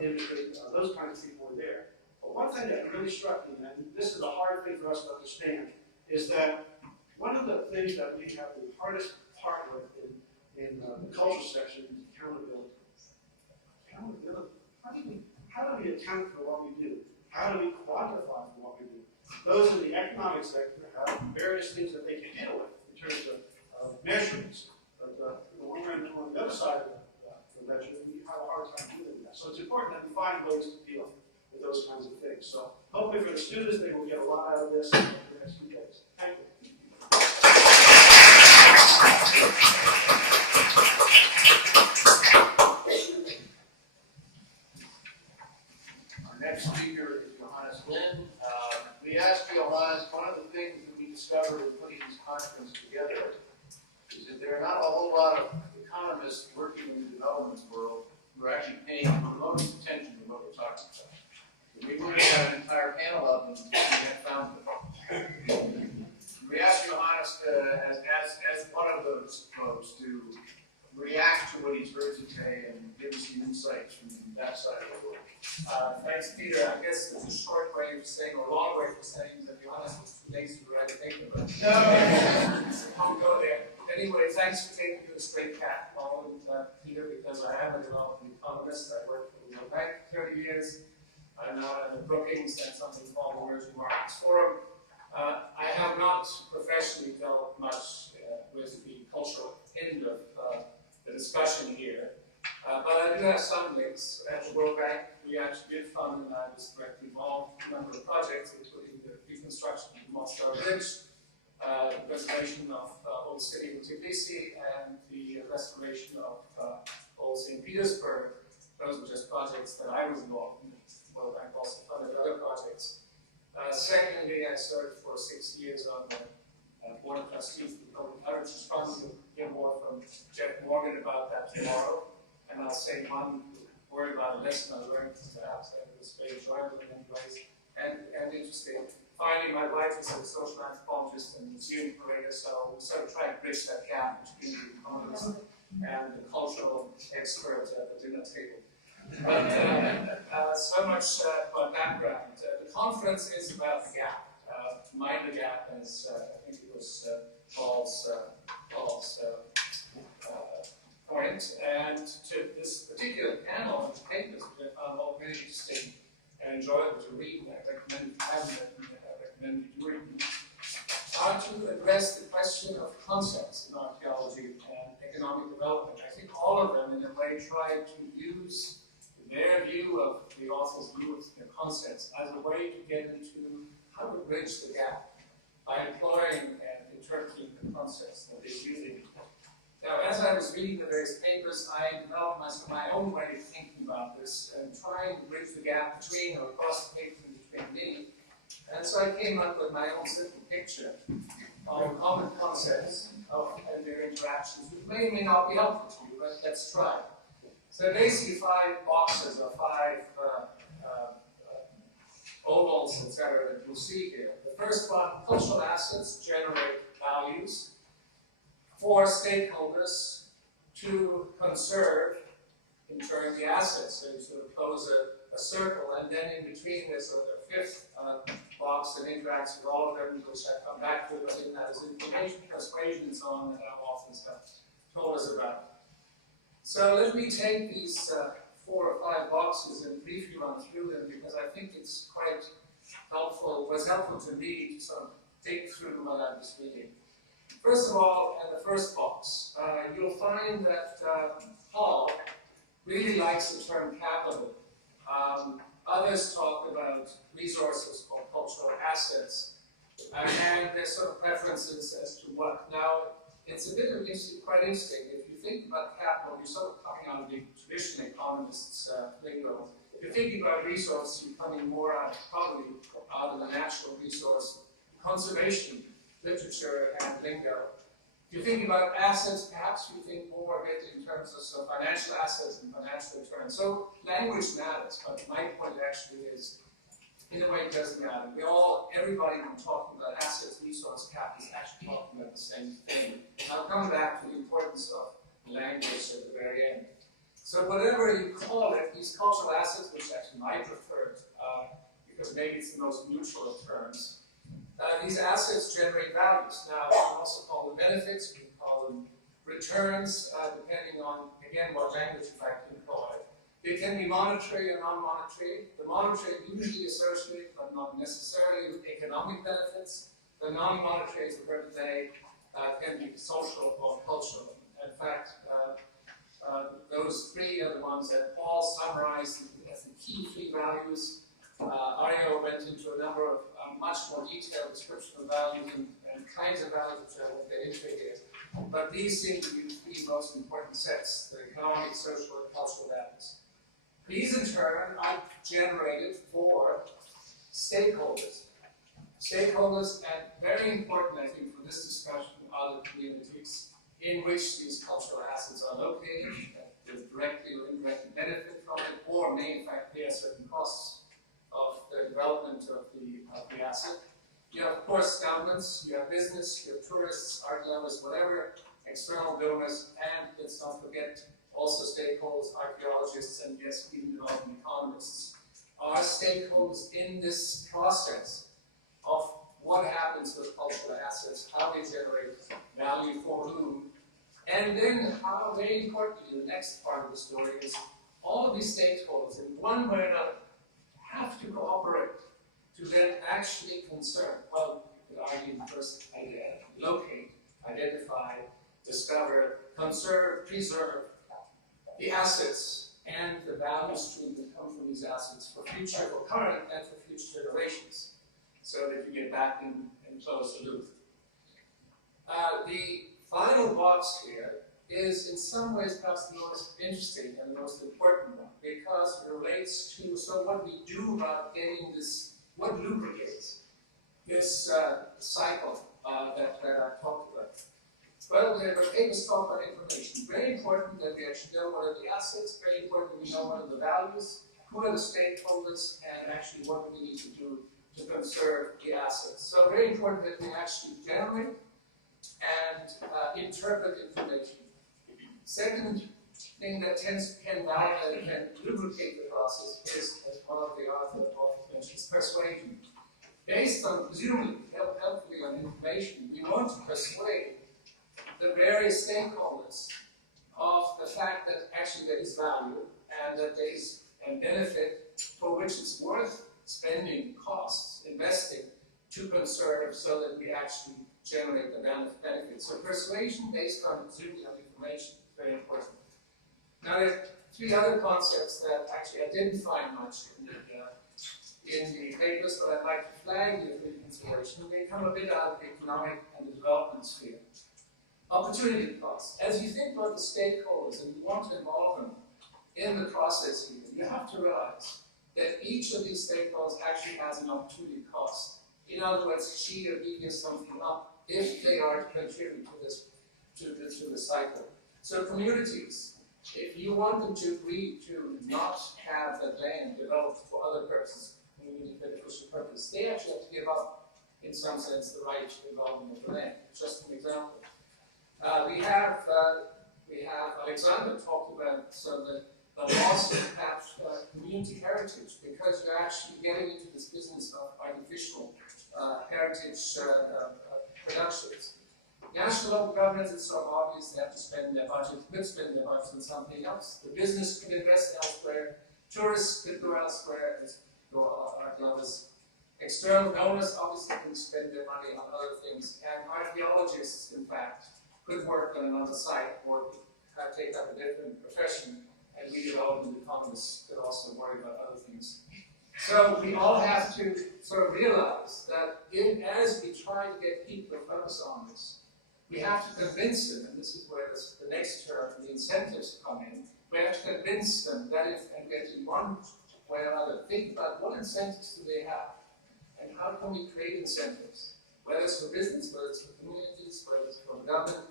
industry, those kinds of people were there. But one thing that really struck me, and this is a hard thing for us to understand, is that one of the things that we have the hardest part with in the cultural section is accountability. Accountability. How do we account for what we do? How do we quantify for what we do? Those in the economic sector have various things that they can deal with in terms of measurements. But when we're on the other side of the ledger, we have a hard time doing that. So it's important that we find ways to deal with those kinds of things. So hopefully for the students, they will get a lot out of this in the next few days. Thank you. Next speaker is Johannes Linn. We asked Johannes, one of the things that we discovered in putting this conference together is that there are not a whole lot of economists working in the development world who are actually paying the most attention to what we're talking about. So we would have had an entire panel of them if we had found them. We asked Johannes as one of those folks to react to what he's heard today and give us some insights from that side of the world. Thanks, Peter. I guess there's a short way of saying, or a long way of saying that Johannes was too lazy to write a paper. But no, I'll go there. Anyway, thanks for taking to the straight cat, Paul and Peter, because I am a development economist. I worked for the World Bank for 30 years. I'm now at the Brookings and something called the Emerging Markets Forum. I have not professionally dealt much with the cultural end of the discussion here, but I do have some links. At the World Bank, we actually did fund, and I was directly involved in a number of projects, including the reconstruction of the Moderator Bridge, the restoration of Old City of Tbilisi, and the restoration of Old St. Petersburg. Those were just projects that I was involved in. The World Bank also funded other projects. Secondly, I served for 6 years on the Board of Trustees of the Public Heritage Fund. You'll hear more from Jeff Morgan about that tomorrow. And I'll say one word about a lesson I learned, perhaps I was very enjoyable in many ways and interesting. Finally, my wife is a social anthropologist and museum curator, so we sort of try and bridge that gap between the economist and the cultural expert at the dinner table. But so much about background. The conference is about the gap, mind the gap, as I think it was Paul's point. And to this particular panel of papers, which I found all very interesting and enjoyable to read, and I recommend you have them, and I recommend you doing them, are to address the question of concepts in archaeology and economic development. I think all of them, in a way, try to use their view of the author's view of their concepts as a way to get into how to bridge the gap by employing and interpreting the concepts that they're using. Now, as I was reading the various papers, I developed my own way of thinking about this and trying to bridge the gap between or across the paper between me. And so I came up with my own simple picture of common concepts and their interactions, which may or may not be helpful to you, but let's try. So basically 5 boxes or 5 ovals, etc., that you'll see here. The first one, cultural assets generate values for stakeholders to conserve, in turn, the assets. So you sort of close a circle, and then in between there's sort of a 5th box that interacts with all of them, which I come back to, but in that is information, persuasion, and so on, that our authors have told us about. So let me take these 4 or 5 boxes and briefly run through them, because I think it's quite helpful, was helpful to me to sort of dig through what I was reading. First of all, in the first box, you'll find that Paul really likes the term capital. Others talk about resources or cultural assets, and there's sort of preferences as to what. Now, it's a bit of quite interesting. If you think about capital, you're sort of coming out of the traditional economists' lingo. If you're thinking about resource, you're coming more out, probably out of the natural resource conservation literature and lingo. If you're thinking about assets, perhaps you think more of it in terms of financial assets and financial returns. So language matters, but my point actually is, in a way, it doesn't matter. Everybody when talking about assets, resource, capital is actually talking about the same thing. I'll come back to the importance of language at the very end. So whatever you call it, these cultural assets, which actually I prefer, because maybe it's the most neutral of terms, these assets generate values. Now, you can also call them benefits, you can call them returns, depending on, again, what language you like to employ. They can be monetary or non-monetary. The monetary usually associated, but not necessarily, with economic benefits. The non-monetary, as we're heard today, can be social or cultural. In fact, those 3 are the ones that Paul summarized as the key 3 values. Arjo went into a number of much more detailed description of values and kinds of values, which I won't get into here. But these seem to be the 3 most important sets: the economic, social, and cultural values. These, in turn, are generated for stakeholders. Stakeholders, and very important, I think, for this discussion, are the communities in which these cultural assets are located, that will directly or indirectly benefit from it, or may, in fact, bear certain costs of the development of the asset. You have, of course, governments, you have business, you have tourists, art lovers, whatever, external donors, and let's not forget also stakeholders, archaeologists, and yes, even development economists, are stakeholders in this process of what happens with cultural assets, how they generate value for whom, and then how, very importantly, the next part of the story is all of these stakeholders, in one way or another, have to cooperate to then actually conserve, well, you could argue first, locate, identify, discover, conserve, preserve the assets and the value stream that come from these assets for future, for current and for future generations, so that you get back and close the loop. The final box here is in some ways perhaps the most interesting and the most important one, because it relates to, so what we do about getting this, what lubricates this cycle that I talked about. Well, the papers talk about information. Very important that we actually know what are the assets, very important that we know what are the values, who are the stakeholders, and actually what do we need to do to conserve the assets. So very important that we actually generate and interpret information. Second thing that can lubricate the process is, as one of the authors mentions, persuasion. Based on, presumably, helpfully on information, we want to persuade the various stakeholders of the fact that actually there is value and that there is a benefit for which it's worth spending costs, investing to conserve so that we actually generate the benefit. So persuasion based on presumably on information is very important. Now there are three other concepts that actually I didn't find much in the papers, but I'd like to flag here for your consideration. They come a bit out of the economic and the development sphere. Opportunity cost. As you think about the stakeholders and you want to involve them in the process here, you have to realize that each of these stakeholders actually has an opportunity cost. In other words, she or he gives something up if they are to contribute to this, to the cycle. So communities, if you want them to agree to not have that land developed for other purposes, community beneficial purpose, they actually have to give up, in some sense, the right to involvement of the land. Just an example. We have Alexander talked about the loss of perhaps community heritage, because you're actually getting into this business of artificial heritage productions. National local governments, it's so obvious they have to spend their budget, could spend their budget on something else. The business could invest elsewhere, tourists could go elsewhere, as others. External donors obviously can spend their money on other things, and archaeologists, in fact, could work on another site or take up a different profession, and we development economists could also worry about other things. So we all have to sort of realize that as we try to get people to focus on this, we have to convince them, and this is where the next term, the incentives come in, we have to convince them that if, and get in one way or another, think about what incentives do they have, and how can we create incentives, whether it's for business, whether it's for communities, whether it's for government.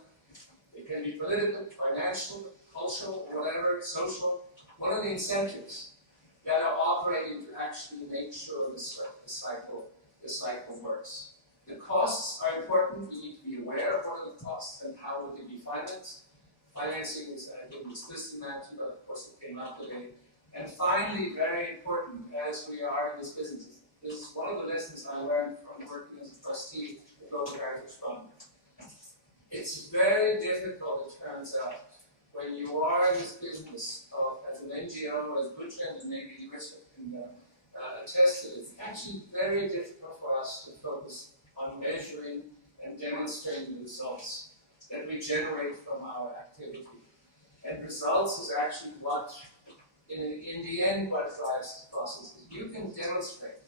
It can be political, financial, cultural, whatever, social. What are the incentives that are operating to actually make sure the cycle works? The costs are important. We need to be aware of what are the costs and how would they be financed. Financing is, I think, explicit matter, but of course it came out today. And finally, very important, as we are in this business, this is one of the lessons I learned from working as a trustee of the Global Heritage Fund. It's very difficult, it turns out, when you are in this business of, as an NGO, as Butchend and maybe Chris can attest to, it's actually very difficult for us to focus on measuring and demonstrating the results that we generate from our activity. And results is actually what, in the end, what drives the process. You can demonstrate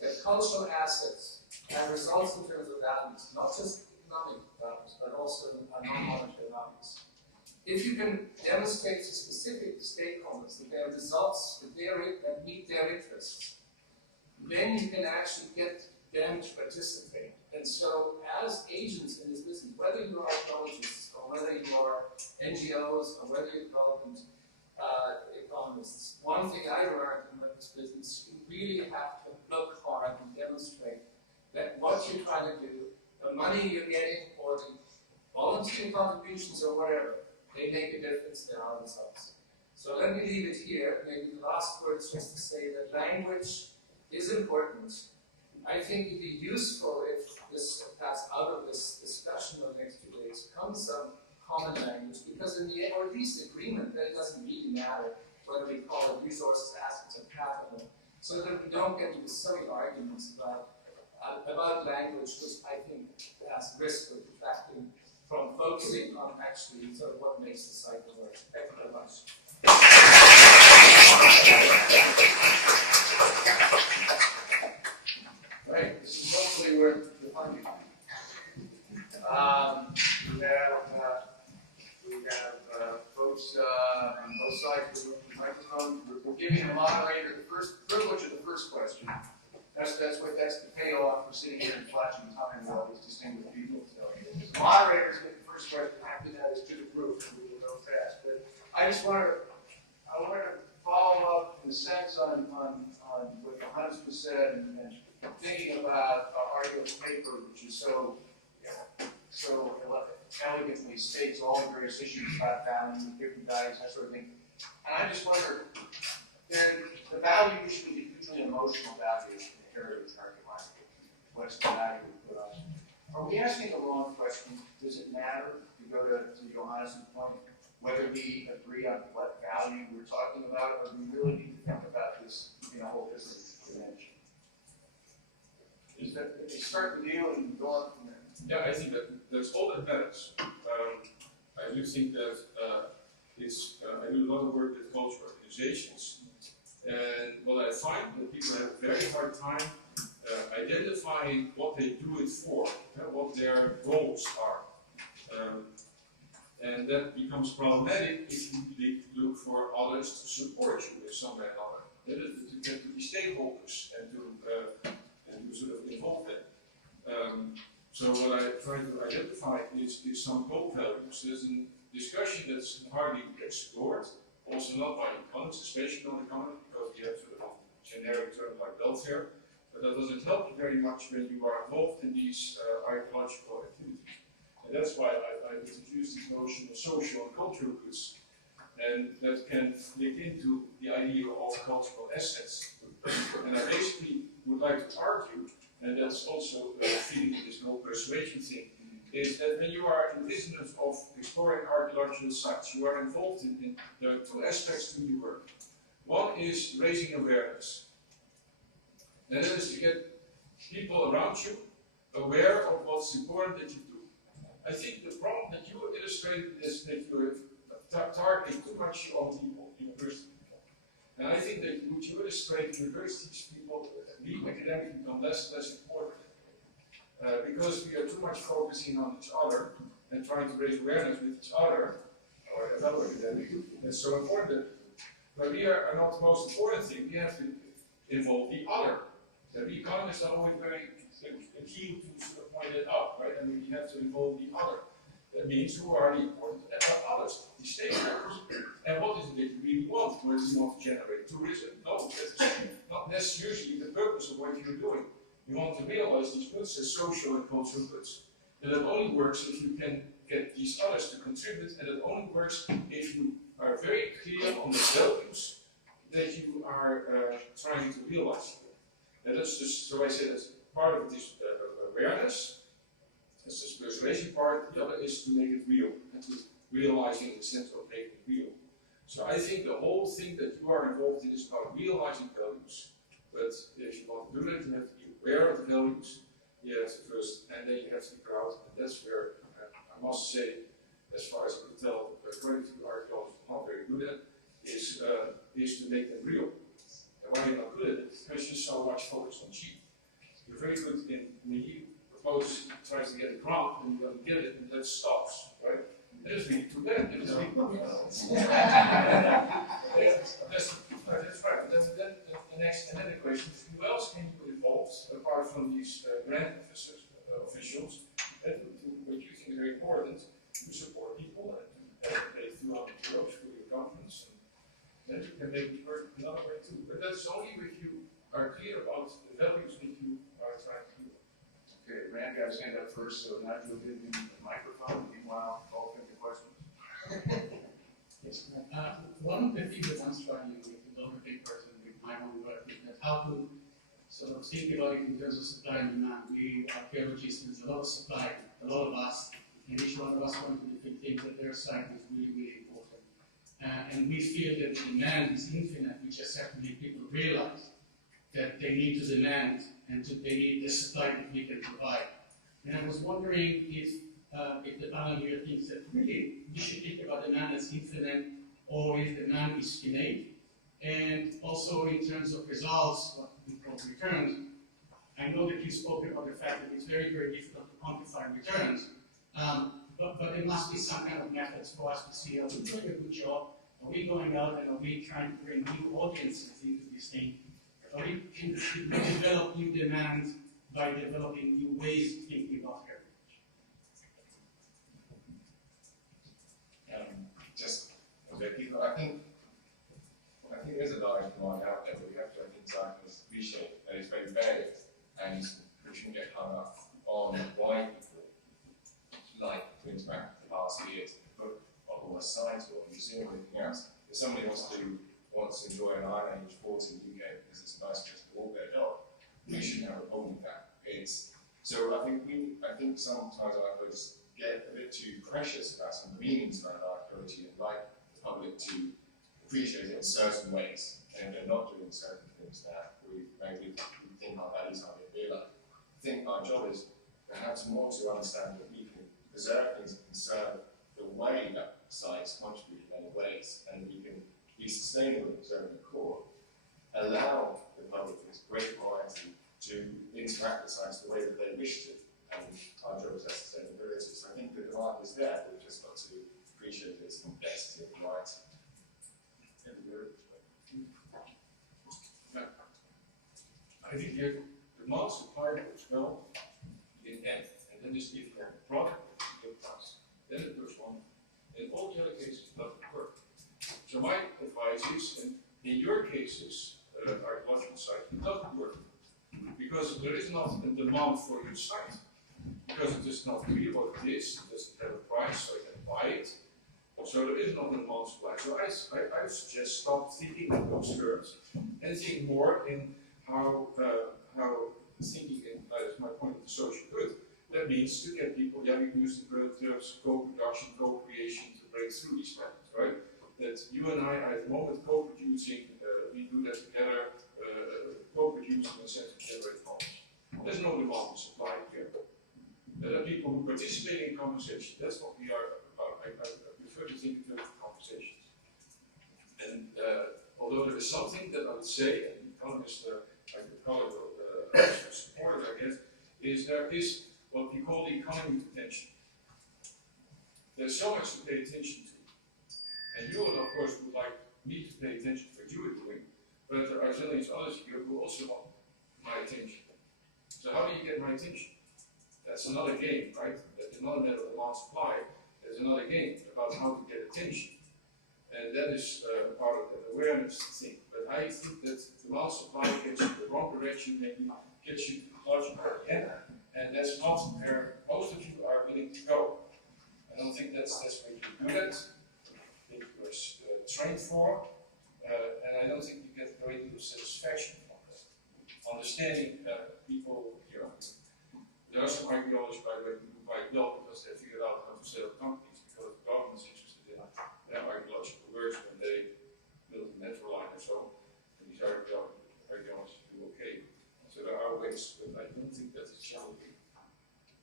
that cultural assets have results in terms of values, not just economic values, but also non-monetary values. If you can demonstrate to specific stakeholders that there are results that meet their interests, then you can actually get them to participate. And so, as agents in this business, whether you are archaeologists, or whether you are NGOs, or whether you're development economists, one thing I learned in this business, you really have to look hard and demonstrate that what you're trying to do, the money you're getting, or the volunteer contributions or whatever, they make a difference in our results. So let me leave it here. Maybe the last word is just to say that language is important. I think it'd be useful if this, perhaps out of this discussion of the next 2 days, comes some common language, because in the end, or at least agreement, that it doesn't really matter whether we call it resources, assets, or capital, so that we don't get into silly arguments about language, which I think has risk of detracting from focusing on actually sort of what makes the cycle work. Thank you very much. Right, this is hopefully where the fun began. We have folks on both sides of the microphone. We're giving the moderator the first privilege of the first question. That's the payoff for sitting here and flashing time with all these distinguished people. So the moderators get the first question. After that is to the group. We will go fast. But I wanted to follow up in a sense on what Johannes was said and thinking about Arjo's paper, which is so elegantly states all the various issues about value, different values, that sort of thing. And I just wonder, the value issue is a hugely emotional value in the heritage archaeology. What's the value we put on it? Are we asking the wrong question? Does it matter, to go to Johannes' point, whether we agree on what value we're talking about, or do we really need to think about this in a whole different dimension? Is that, if they start with you and go on from there? Yeah, I think that there's all that balance. I do think that I do a lot of work with cultural organizations, and what I find that people have a very hard time identifying what they do it for, what their goals are. And that becomes problematic if you look for others to support you in some way or another. To get to be stakeholders and to sort of involve them. So what I try to identify is some goal values. There's a discussion that's hardly explored, also not by economists, especially not economists, because we have sort of a generic term like welfare, but that doesn't help you very much when you are involved in these archaeological activities. And that's why I introduced this notion of social and cultural goods, and that can link into the idea of cultural assets. And I basically would like to argue, and that's also feeding in this whole persuasion thing, is that when you are in business of exploring archaeological sites, you are involved in there are two aspects to your work. One is raising awareness, and that is to get people around you aware of what's important that you do. I think the problem that you illustrated is that you are targeting too much young people, university people. And I think that what you illustrate, universities people, we academics become less and less important. Because we are too much focusing on each other and trying to raise awareness with each other, or another academic, that's so important. But we are not the most important thing, we have to involve the other. The economists are always very keen to sort of point it out, right? I mean, we have to involve the other. That means who are the important others, the stakeholders. And what is it that you really want? What do you want to generate? Tourism? No, that's not necessarily the purpose of what you're doing. You want to realize these goods as social and cultural goods. And that only works if you can get these others to contribute, and it only works if you are very clear on the values that you are trying to realize. And that's just, so I say that's part of this awareness. That's this persuasion part. The other is to make it real, and to realizing the sense of making it real. So I think the whole thing that you are involved in is about realizing values. But if you want to do that, you have to be aware of the values. You have to first, and then you have to figure out, and that's where I must say, as far as I can tell, according to archaeologists, not very good at, is to make them real. And why you're not good at it? Because you're so much focused on cheap. You're very good in when you propose, tries to get a grant, and you don't get it, and that stops, right? That is really too bad. That is really that's right. Then the next another question is, who else can you put involved apart from these grant officials, and what you think is very important to support people and pay throughout the euros for your conference, and then you can make it work another way too. But that's only if you are clear about the values that you are trying to do. Okay, Rand got his hand up first, so now you'll give him the microphone. Meanwhile, all think the questions. Yes. One of the things that I'm struggling with other papers and with my own work is that how to sort of think about it in terms of supply and demand. We archaeologists, there's a lot of supply, a lot of us, and each one of us want to think that their site is really, really important. And we feel that the demand is infinite, which has certainly people realize that they need to demand and they need the supply that we can provide. And I was wondering if the panel here thinks that really we should think about demand as infinite or if demand is finite. And also in terms of results, what we call returns, I know that you spoke about the fact that it's very, very difficult to quantify returns, but there must be some kind of methods for us to see, are we doing a good job? Are we going out and are we trying to bring new audiences into this thing? Can we develop new demand by developing new ways of thinking about heritage? I think there's a large demand out there, but we have to, I think, scientists appreciate that it's very varied, and we shouldn't get hung up on why people like to interact with the past years, book or a site or a museum or anything else. If somebody wants to enjoy an Iron Age fort in the UK because it's a nice place to walk their dog, we shouldn't have a problem with that. So I think sometimes archaeologists get a bit too precious about some of the meanings around archaeology and like the public to appreciate it in certain ways, and if they're not doing certain things that we think our values are being realized. I think our job is perhaps more to understand that we can preserve things and conserve the way that sites contribute in many ways, and we can be sustainable in preserving the core, allow the public this great variety to interact with science the way that they wish to, and our job is that sustainability. So I think the demand is there, we've just got to appreciate its complexity and variety. I think the demand supply works well in N, and then just if you have a product at a price, then it works on. In all the other cases, it doesn't work. So my advice is, and in your cases, archaeological site, it doesn't work. Because there is not a demand for your site. Because it is not clear what it is, it doesn't have a price, so you can buy it. So there is not a demand supply. So I suggest stop thinking in those terms and think more in how thinking in, that is my point, of the social good. That means to get people, yeah, we use the terms co-production, co-creation to break through these patterns, right? That you and I are at the moment co-producing, we do that together, co-producing and set to generate knowledge. There's no demand and supply here. There are people who participate in conversation. That's what we are about. I prefer to think in terms of conversations. And although there is something that I would say, and the economist, I could call it supported, I guess, is there is what we call the economy of attention. There's so much to pay attention to. And you, of course, would like me to pay attention to what you are doing, but there are zillions others here who also want my attention. So how do you get my attention? That's another game, right? That's another matter of demand supply. There's another game about how to get attention. And that is part of that awareness thing. But I think that demand supply gets you in the wrong direction, maybe gets you to the logical end. And that's not where most of you are willing to go. I don't think that's where you're good at. I think you're trained for. And I don't think you get a great deal of satisfaction from that. Understanding people here. There are some archaeologists, by the way, who do quite well because they figured out how to set up companies because the government's interested in their archaeological works when they build a metro line or so. And these archaeologists do okay. So there are ways, but I don't think that is challenging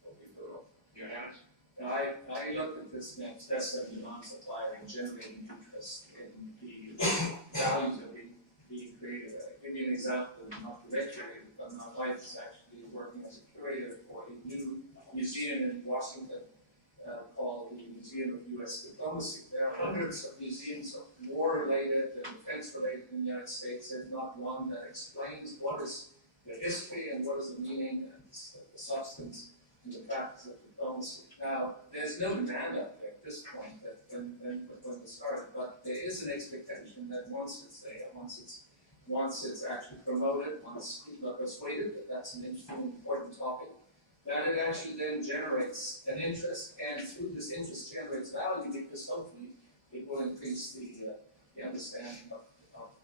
what we go on. Johannes? I looked at this next test of demand supply and generating interest in the values that are being created. I'll give you an example, not directly related, but my wife is actually working as a curator for a new museum in Washington called the Museum of U.S. Diplomacy. There are hundreds of museums of war-related and defense-related in the United States, if not one that explains what is the history and what is the meaning and the substance and the practice of diplomacy. Now, there's no demand out there at this point that when this started, but there is an expectation that once it's there, once it's actually promoted, once people are persuaded that that's an interesting, important topic, that it actually then generates an interest, and through this interest generates value because hopefully it will increase the understanding of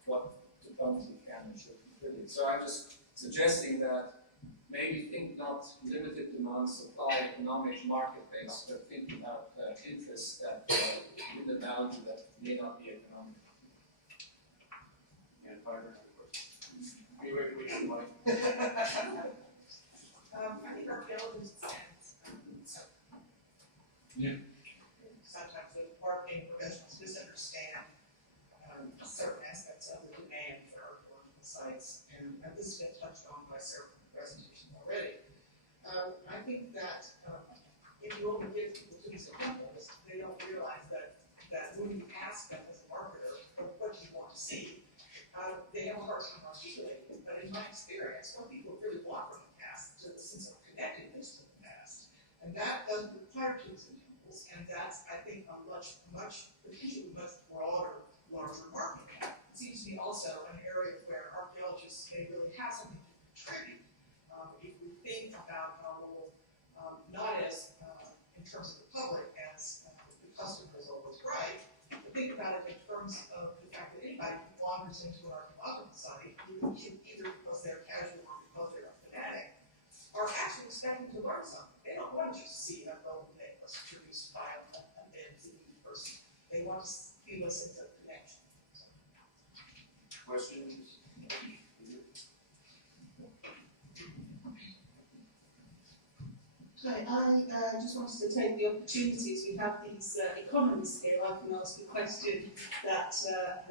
what diplomacy can and should contribute. So I'm just suggesting that maybe think not limited demand, supply, economic, market-based, but think about interests that in the value that may not be economic. And fiber. Be ready with your money. I think archaeologists sometimes with marketing professionals misunderstand certain aspects of the demand for archaeological sites, and this has been touched on by several presentations already. I think that if you only give people to these examples, they don't realize that when you ask them as a marketer what you want to see, they have a hard time articulating it. But in my experience, what people really want from the past is a sense of connectedness to the past, and that doesn't require tools and temples, and that's, I think, a potentially much broader, larger market. It seems to me also an area where archaeologists may really have something to contribute. If we think about our role, not as in terms of the public, as the customer is always right, but think about it in terms of the fact that anybody who wanders into an archaeological site, either because they're casual or because they're a fanatic, are actually expecting to learn something. They don't want to just see a golden necklace produced by a dead person. They want to feel a sense of connection. Questions? Hi, I just wanted to take the opportunities. We have these economists here. I can ask a question that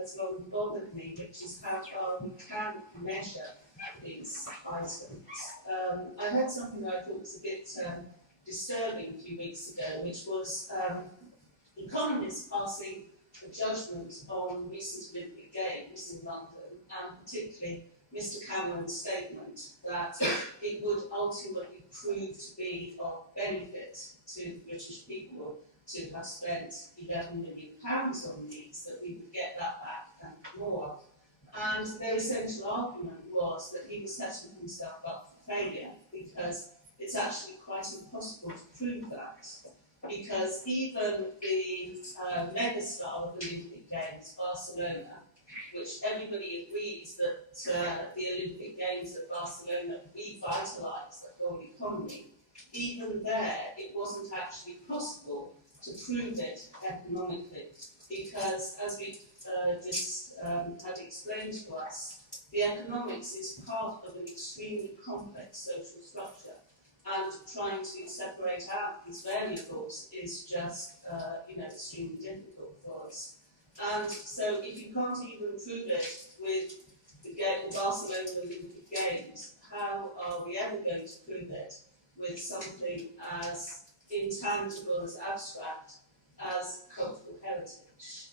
has long bothered me, which is how far we can measure these items. I heard something that I thought was a bit disturbing a few weeks ago, which was economists passing a judgment on recent Olympic Games in London, and particularly Mr. Cameron's statement that it would ultimately prove to be of benefit to British people to have spent £11 million on these, that we would get that back and more. And their essential argument was that he was setting himself up for failure because it's actually quite impossible to prove that. Because even the megastar of the Olympic Games, Barcelona, which everybody agrees that the Olympic Games at Barcelona revitalised the whole economy, even there it wasn't actually possible to prove it economically, because as we just had explained to us, the economics is part of an extremely complex social structure, and trying to separate out these variables is just extremely difficult for us. And so if you can't even prove it with the Barcelona Olympic Games, how are we ever going to prove it with something as intangible, as abstract, as cultural heritage?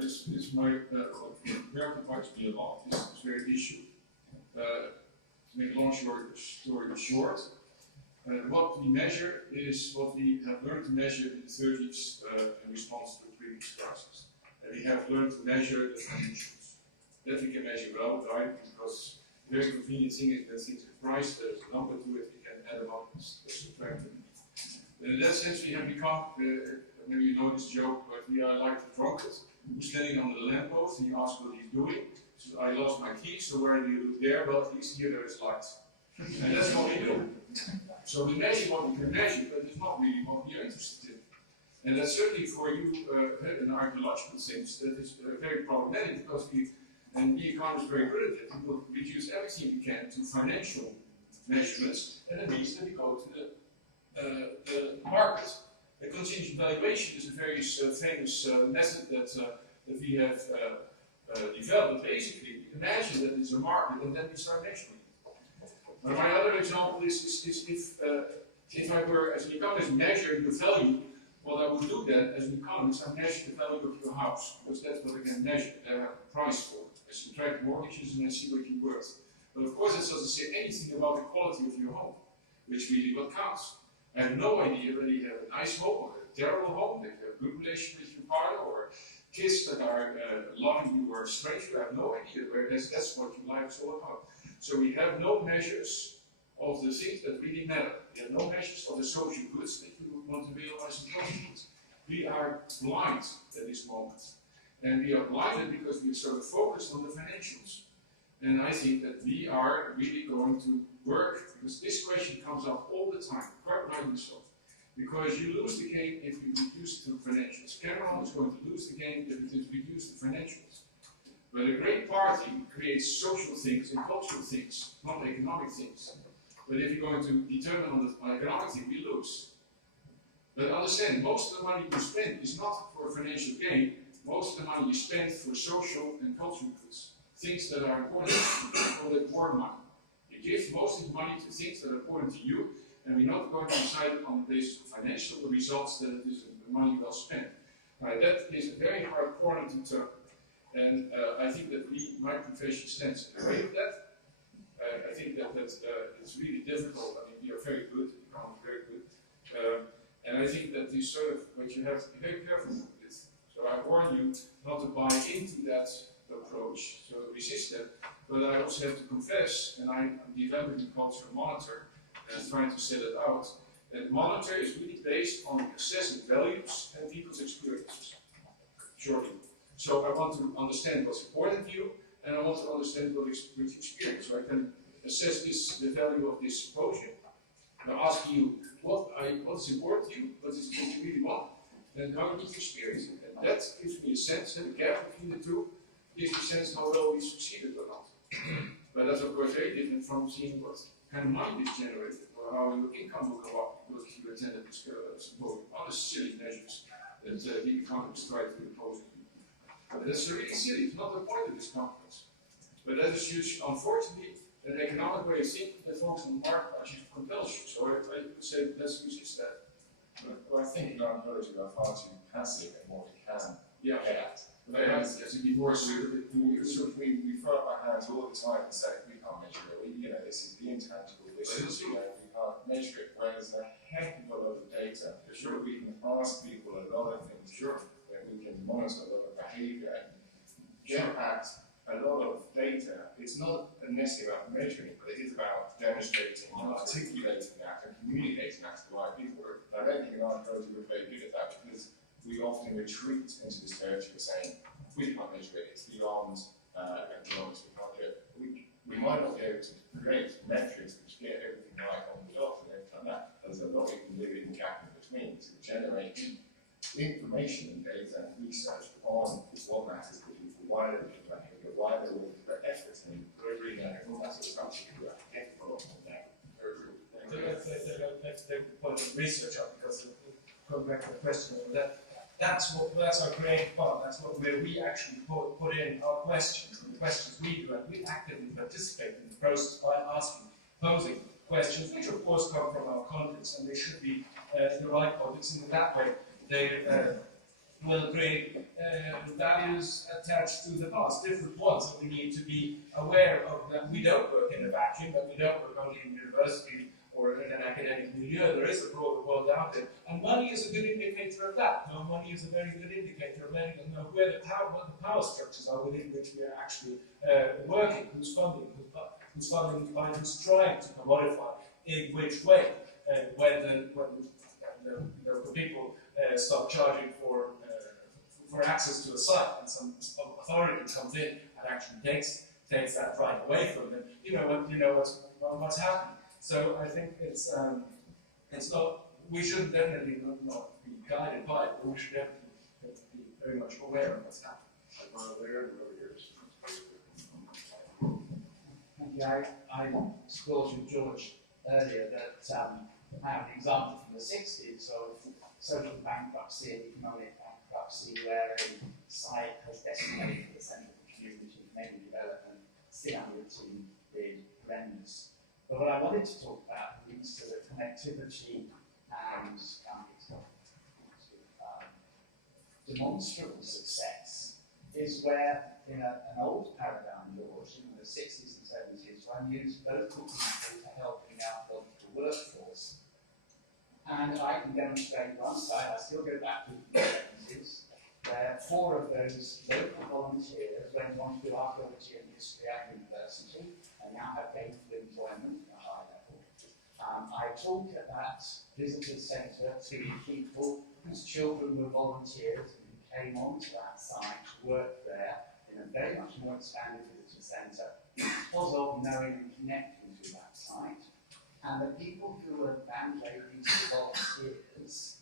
This might preoccupies me a lot, this very issue. To make a long story short, what we measure is what we have learned to measure in the 30s in response to the previous crisis. We have learned to measure the financials. That we can measure well, right? Because the very convenient thing is that things are priced, there's a number to it, we can add them up and subtract them. In that sense, we have become, maybe you know this joke, but we are like the drunkard who's standing on the lamppost and you ask what he's doing. So I lost my keys, so where do you look there? Well, at least here there is light. And that's what we do. So we measure what we can measure, but it's not really what we are interested in. And that's certainly for you, in archaeological sense, that is very problematic, because the economists are very good at it. We will reduce everything we can to financial measurements, and that means that we go to the market. The contingent valuation is a very famous method that we have developed. Basically, imagine that it's a market, and then we start measuring. My other example is if I were, as an economist, measuring the value, what I would do then, as an economist, I measure the value of your house, because that's what I can measure. I have a price for it. I subtract mortgages and I see what you're worth. But of course, it doesn't say anything about the quality of your home, which really what counts. I have no idea whether you have a nice home or a terrible home, that you have a good relation with your partner, or kids that are loving you or a stranger. I have no idea where that's what your life is all about. So we have no measures of the things that really matter. We have no measures of the social goods that you would want to realize in social goods. We are blind at this moment. And we are blinded because we are sort of focused on the financials. And I think that we are really going to work, because this question comes up all the time, quite rightly so. Because you lose the game if you reduce to financials. Cameron is going to lose the game if it is reduced to financials. But a great party creates social things and cultural things, not economic things. But if you're going to determine on the economic thing, we lose. But understand, most of the money you spend is not for financial gain. Most of the money you spend for social and cultural goods. Things that are important, we call it war money. You give most of the money to things that are important to you, and we're not going to decide on the basis of financial results that it is money well spent. Right, that is a very hard corner to turn. And I think that my profession stands in the way of that. I think that it's really difficult. I mean, we are very good, the economy is very good. And I think that is sort of what you have to be very careful with. So I warn you not to buy into that approach, so resist that. But I also have to confess, and I'm developing a culture monitor and trying to set it out, that monitor is really based on assessing values and people's experiences. Surely. So I want to understand what's important to you, and I want to understand what you experience. So I can assess the value of this symposium. I ask you what's important to you, what is what you really want, and how you need to experience it. And that gives me a sense, and the gap between the two gives me a sense how well we succeeded or not. But that's of course very different from seeing what kind of money is generated, or how your income will go up because you attended this symposium. Other silly measures that the economists try to impose. But that's really silly, it's not the point of this conference. But that is huge, unfortunately, an economic way of thinking that focuses on market actually compels you. So I would say let's resist that. Well, I think in archaeology we are far too passive in what we can get. But I have to be more suited. We throw up our hands all the time and say we can't measure it. This is the intangible. This is we can't measure it. Whereas a heck of a lot of data. Sure, we can ask people a lot of things. Sure, that we can monitor a lot of behaviour and get at a lot of data. It's not necessarily about measuring, but it is about demonstrating and articulating that and communicating that to the right people. I don't think in archaeology we're very good at that because we often retreat into this territory of saying we can't measure it, it's beyond economics, we can't do it. We might not be able to create metrics which get everything right on the dot and everything like that. There's a lot we can do in the gap in between to generate information and data and research on what matters to people, why they're looking at behaviour, why they're willing to put effort in delivering that, and all that sort of stuff. You have to get a lot more down. Let's take the point of research up because going back to the question of that. That's our creative part. That's where we actually put in our questions, and the questions we do, and we actively participate in the process by posing questions, which of course come from our context, and they should be the right context. And in that way, they will create values attached to the past, different ones that we need to be aware of. That we don't work in a vacuum, but we don't work only in university or in an academic milieu. There is a broader world out there, and money is a good indicator of that. No, money is a very good indicator of letting us know what the power structures are within which we are actually working, who's funding by who's trying to commodify, in which way, when the people start charging for access to a site, and some authority comes in and actually takes that right away from them. You know what's happening. So I think it's not. We should definitely not be guided by it, but we should definitely be very much aware of what's happening. Thank you. I disclosed with George earlier that I have an example from the 60s of social bankruptcy and economic bankruptcy where a site has decimated the central community, maybe development, still routine, big, horrendous. But what I wanted to talk about links to the connectivity and demonstrable success is where, in an old paradigm, George, in the 60s and 70s, one used local people to help in our political workforce. And I can demonstrate one side, I still go back to the 70s, where 4 of those local volunteers went on to do archaeology and history at university and now have gainful employment at a high level. taught at that visitor centre to people whose children were volunteers and who came onto that site to work there in a very much more expanded visitor centre because of knowing and connecting to that site. And the people who were landladies to volunteers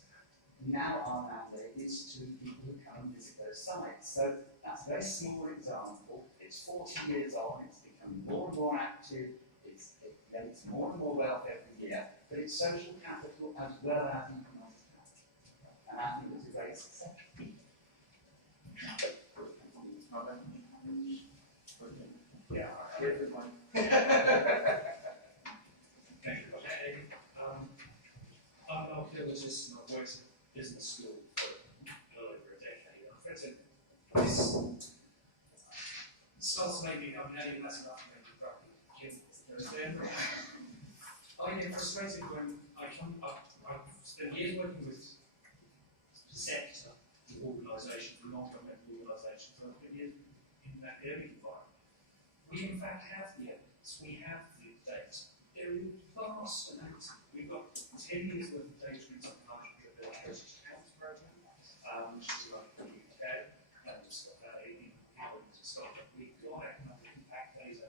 now are landladies to people who come and visit those sites. So that's a very small example. It's 40 years on, it's become more and more active, it generates more and more wealth every year, but it's social capital as well as economic capital. And I think it's a great success. Yeah, everyone. Thank you. I'm an archaeologist and I've worked at business school for a little over a decade. I've said this starts maybe, I mean, that's enough to make it practical. I get frustrated when I've spent years working with the sector, the organisations, the non-governmental organisations, I've been years in that academic environment. We in fact have the evidence, we have the data. There is vast amounts. We've got 10 years worth of data in some countries that the Heritage Health Programme, which is run in the UK, and we've got about 18 people in Scotland. We've got economic impact data,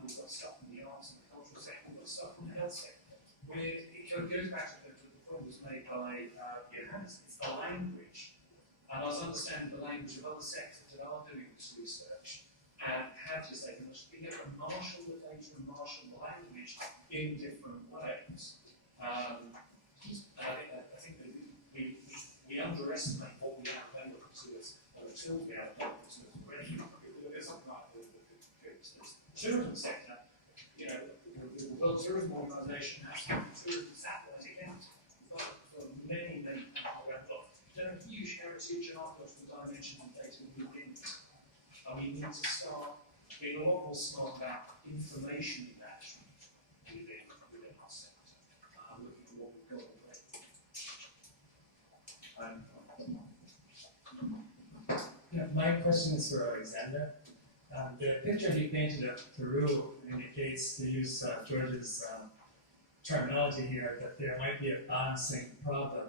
we've got stuff from the arts and the cultural sector, we've got stuff from the health sector. It goes back to the point that was made by Johannes, it's the language. And I was understanding the language of other sectors that are doing this research and how to say, be able to marshal the data and marshal the language in different ways. I think that we underestimate what we have available to us, or the tools we have available to us already. There's something like the tourism sector, you know, the World Tourism Organization has a tourism satellite account. We've got many people around the world. There are huge heritage and archaeological dimensions and data within it. And we need to start being a lot more smart about information management within our sector. Looking at what we've got already. Yeah, my question is for Alexander. The picture he painted of Peru indicates, to use George's terminology here, that there might be a balancing problem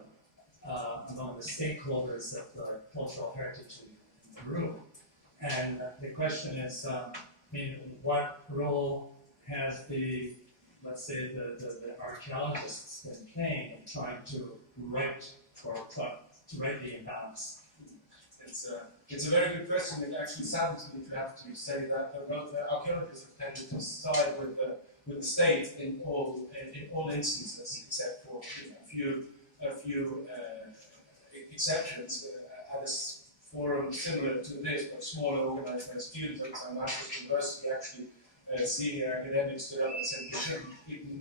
among the stakeholders of the cultural heritage in Peru. And the question is, what role has let's say, the archaeologists been playing in trying to right the imbalance? It's a very good question. It actually saddens me to have to say that the archaeologists have tended to side with the state in all instances, except for a few exceptions. At a forum similar to this, but smaller, organised by students at St. Martin's University, actually senior academics stood up and said we shouldn't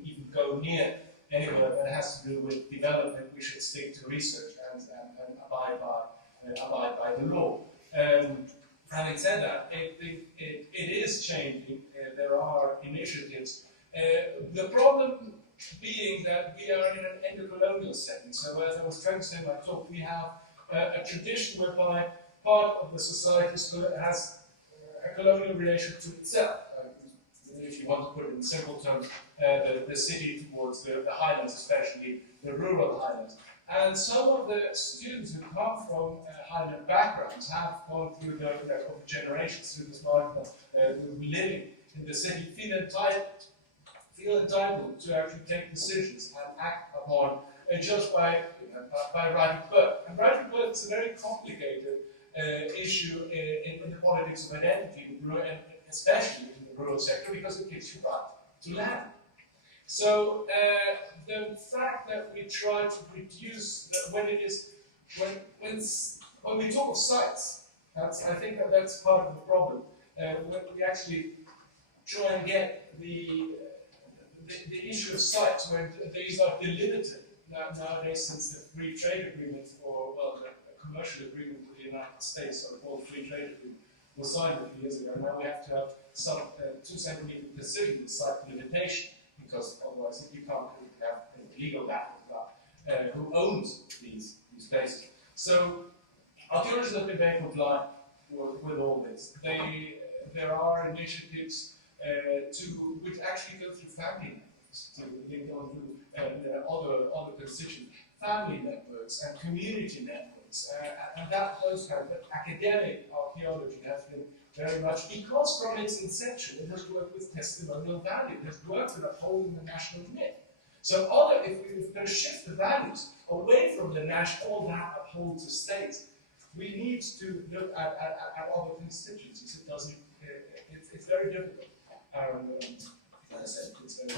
even go near anywhere that has to do with development. We should stick to research and abide by the law. Having said that, it is changing. There are initiatives. The problem being that we are in an endocolonial setting. So as I was trying to say in my talk, we have a tradition whereby part of the society has a colonial relation to itself. If you want to put it in simple terms, the city towards the highlands, especially the rural highlands. And some of the students who come from highland backgrounds have gone through the generations through this market, living in the city, feel entitled to actually take decisions and act upon just by right of birth. And right of birth is a very complicated issue in the politics of identity, and especially in the rural sector, because it gives you right to land. So the fact that we try to reduce when we talk of sites, I think that's part of the problem. When we actually try and get the issue of sites, when these are delimited nowadays, since the free trade agreement, or the commercial agreement with the United States, so-called free trade agreement, was signed a few years ago. Now we have to have some 2 centimeter precision with site limitation, because otherwise you can't have a legal battle about who owns these places. So archaeologists have been very compliant with all this. There are initiatives which actually go through family members. to link on to other constituents, family networks and community networks, and that those kind of academic archaeology has been very much, because from its inception it has worked with testimonial value, it has worked with upholding the national myth. So if we're going to shift the values away from the national, all that uphold to states, we need to look at other constituencies. It doesn't, it's very difficult. As I said, it's very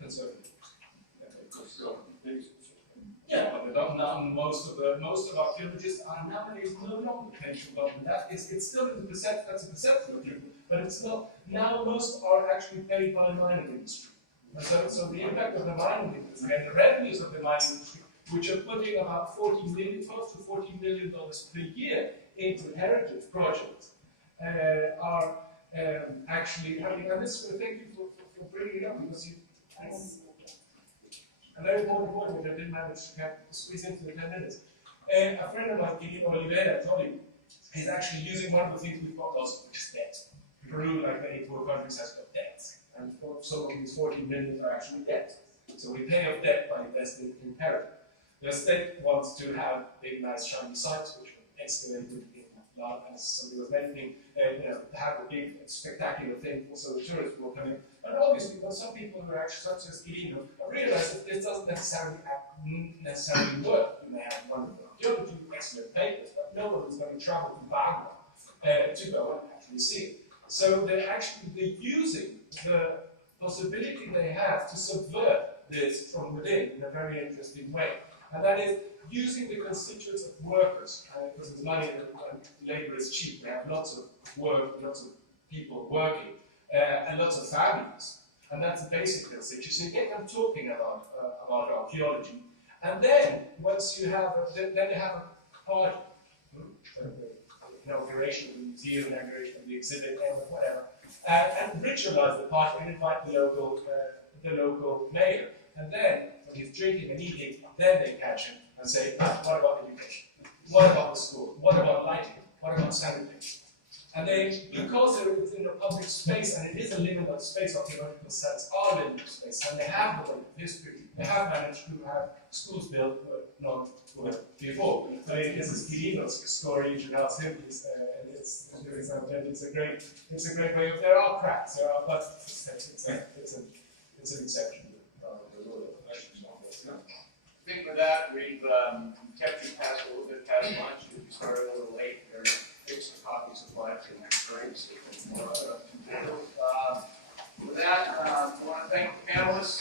conservative. Yeah, but not most of archaeologists are nowadays no longer pension government. It's still in the perception, that's a perception of people, but it's not. Now most are actually paid by the mining industry. So the impact of the mining industry and the revenues of the mining industry, which are putting about $12 to $14 million per year into heritage projects, are actually having, and this, thank you for bringing it up, because you, a very important point which I didn't manage to squeeze into the 10 minutes. A friend of mine, Herrera, told me, he's actually using one of the things we've got also, which is debt. Peru, like many poor countries, has got debt. And some of these 14 million are actually debt. So we pay off debt by investing in heritage. The state wants to have big, nice, shiny sites, which are excavated in large, as somebody was mentioning, have a big, spectacular thing, so the tourists will come in. And obviously, some people who are actually, such as Irino, realize that this doesn't necessarily work. You may have wonderful archaeology, excellent papers, but no one is going to travel to Baghdad to go and actually see it. So they're using the possibility they have to subvert this from within in a very interesting way. And that is using the constituents of workers, because there's money and labor is cheap. We have lots of work, lots of people working, and lots of families. And that's the basic constituency. So you get them talking about archaeology. And then, once you have, then they have a party. Inauguration of the museum, inauguration of the exhibit, and whatever, and ritualize the party and invite the local mayor. And then, when he's drinking and eating, then they catch him and say, what about education? What about the school? What about lighting? What about sanitation? And they, because they're in a public space, and it is a limited space, archaeological sites are limited space, and they have the history, they have managed to have schools built, not before. I mean, this is Quirino's story, you should ask him, it's a great way of, there are cracks, but it's an exception. I think with that, we've kept you past a little bit past lunch. If you started a little late, there are extra copies of life and drinks. With that, I want to thank the panelists.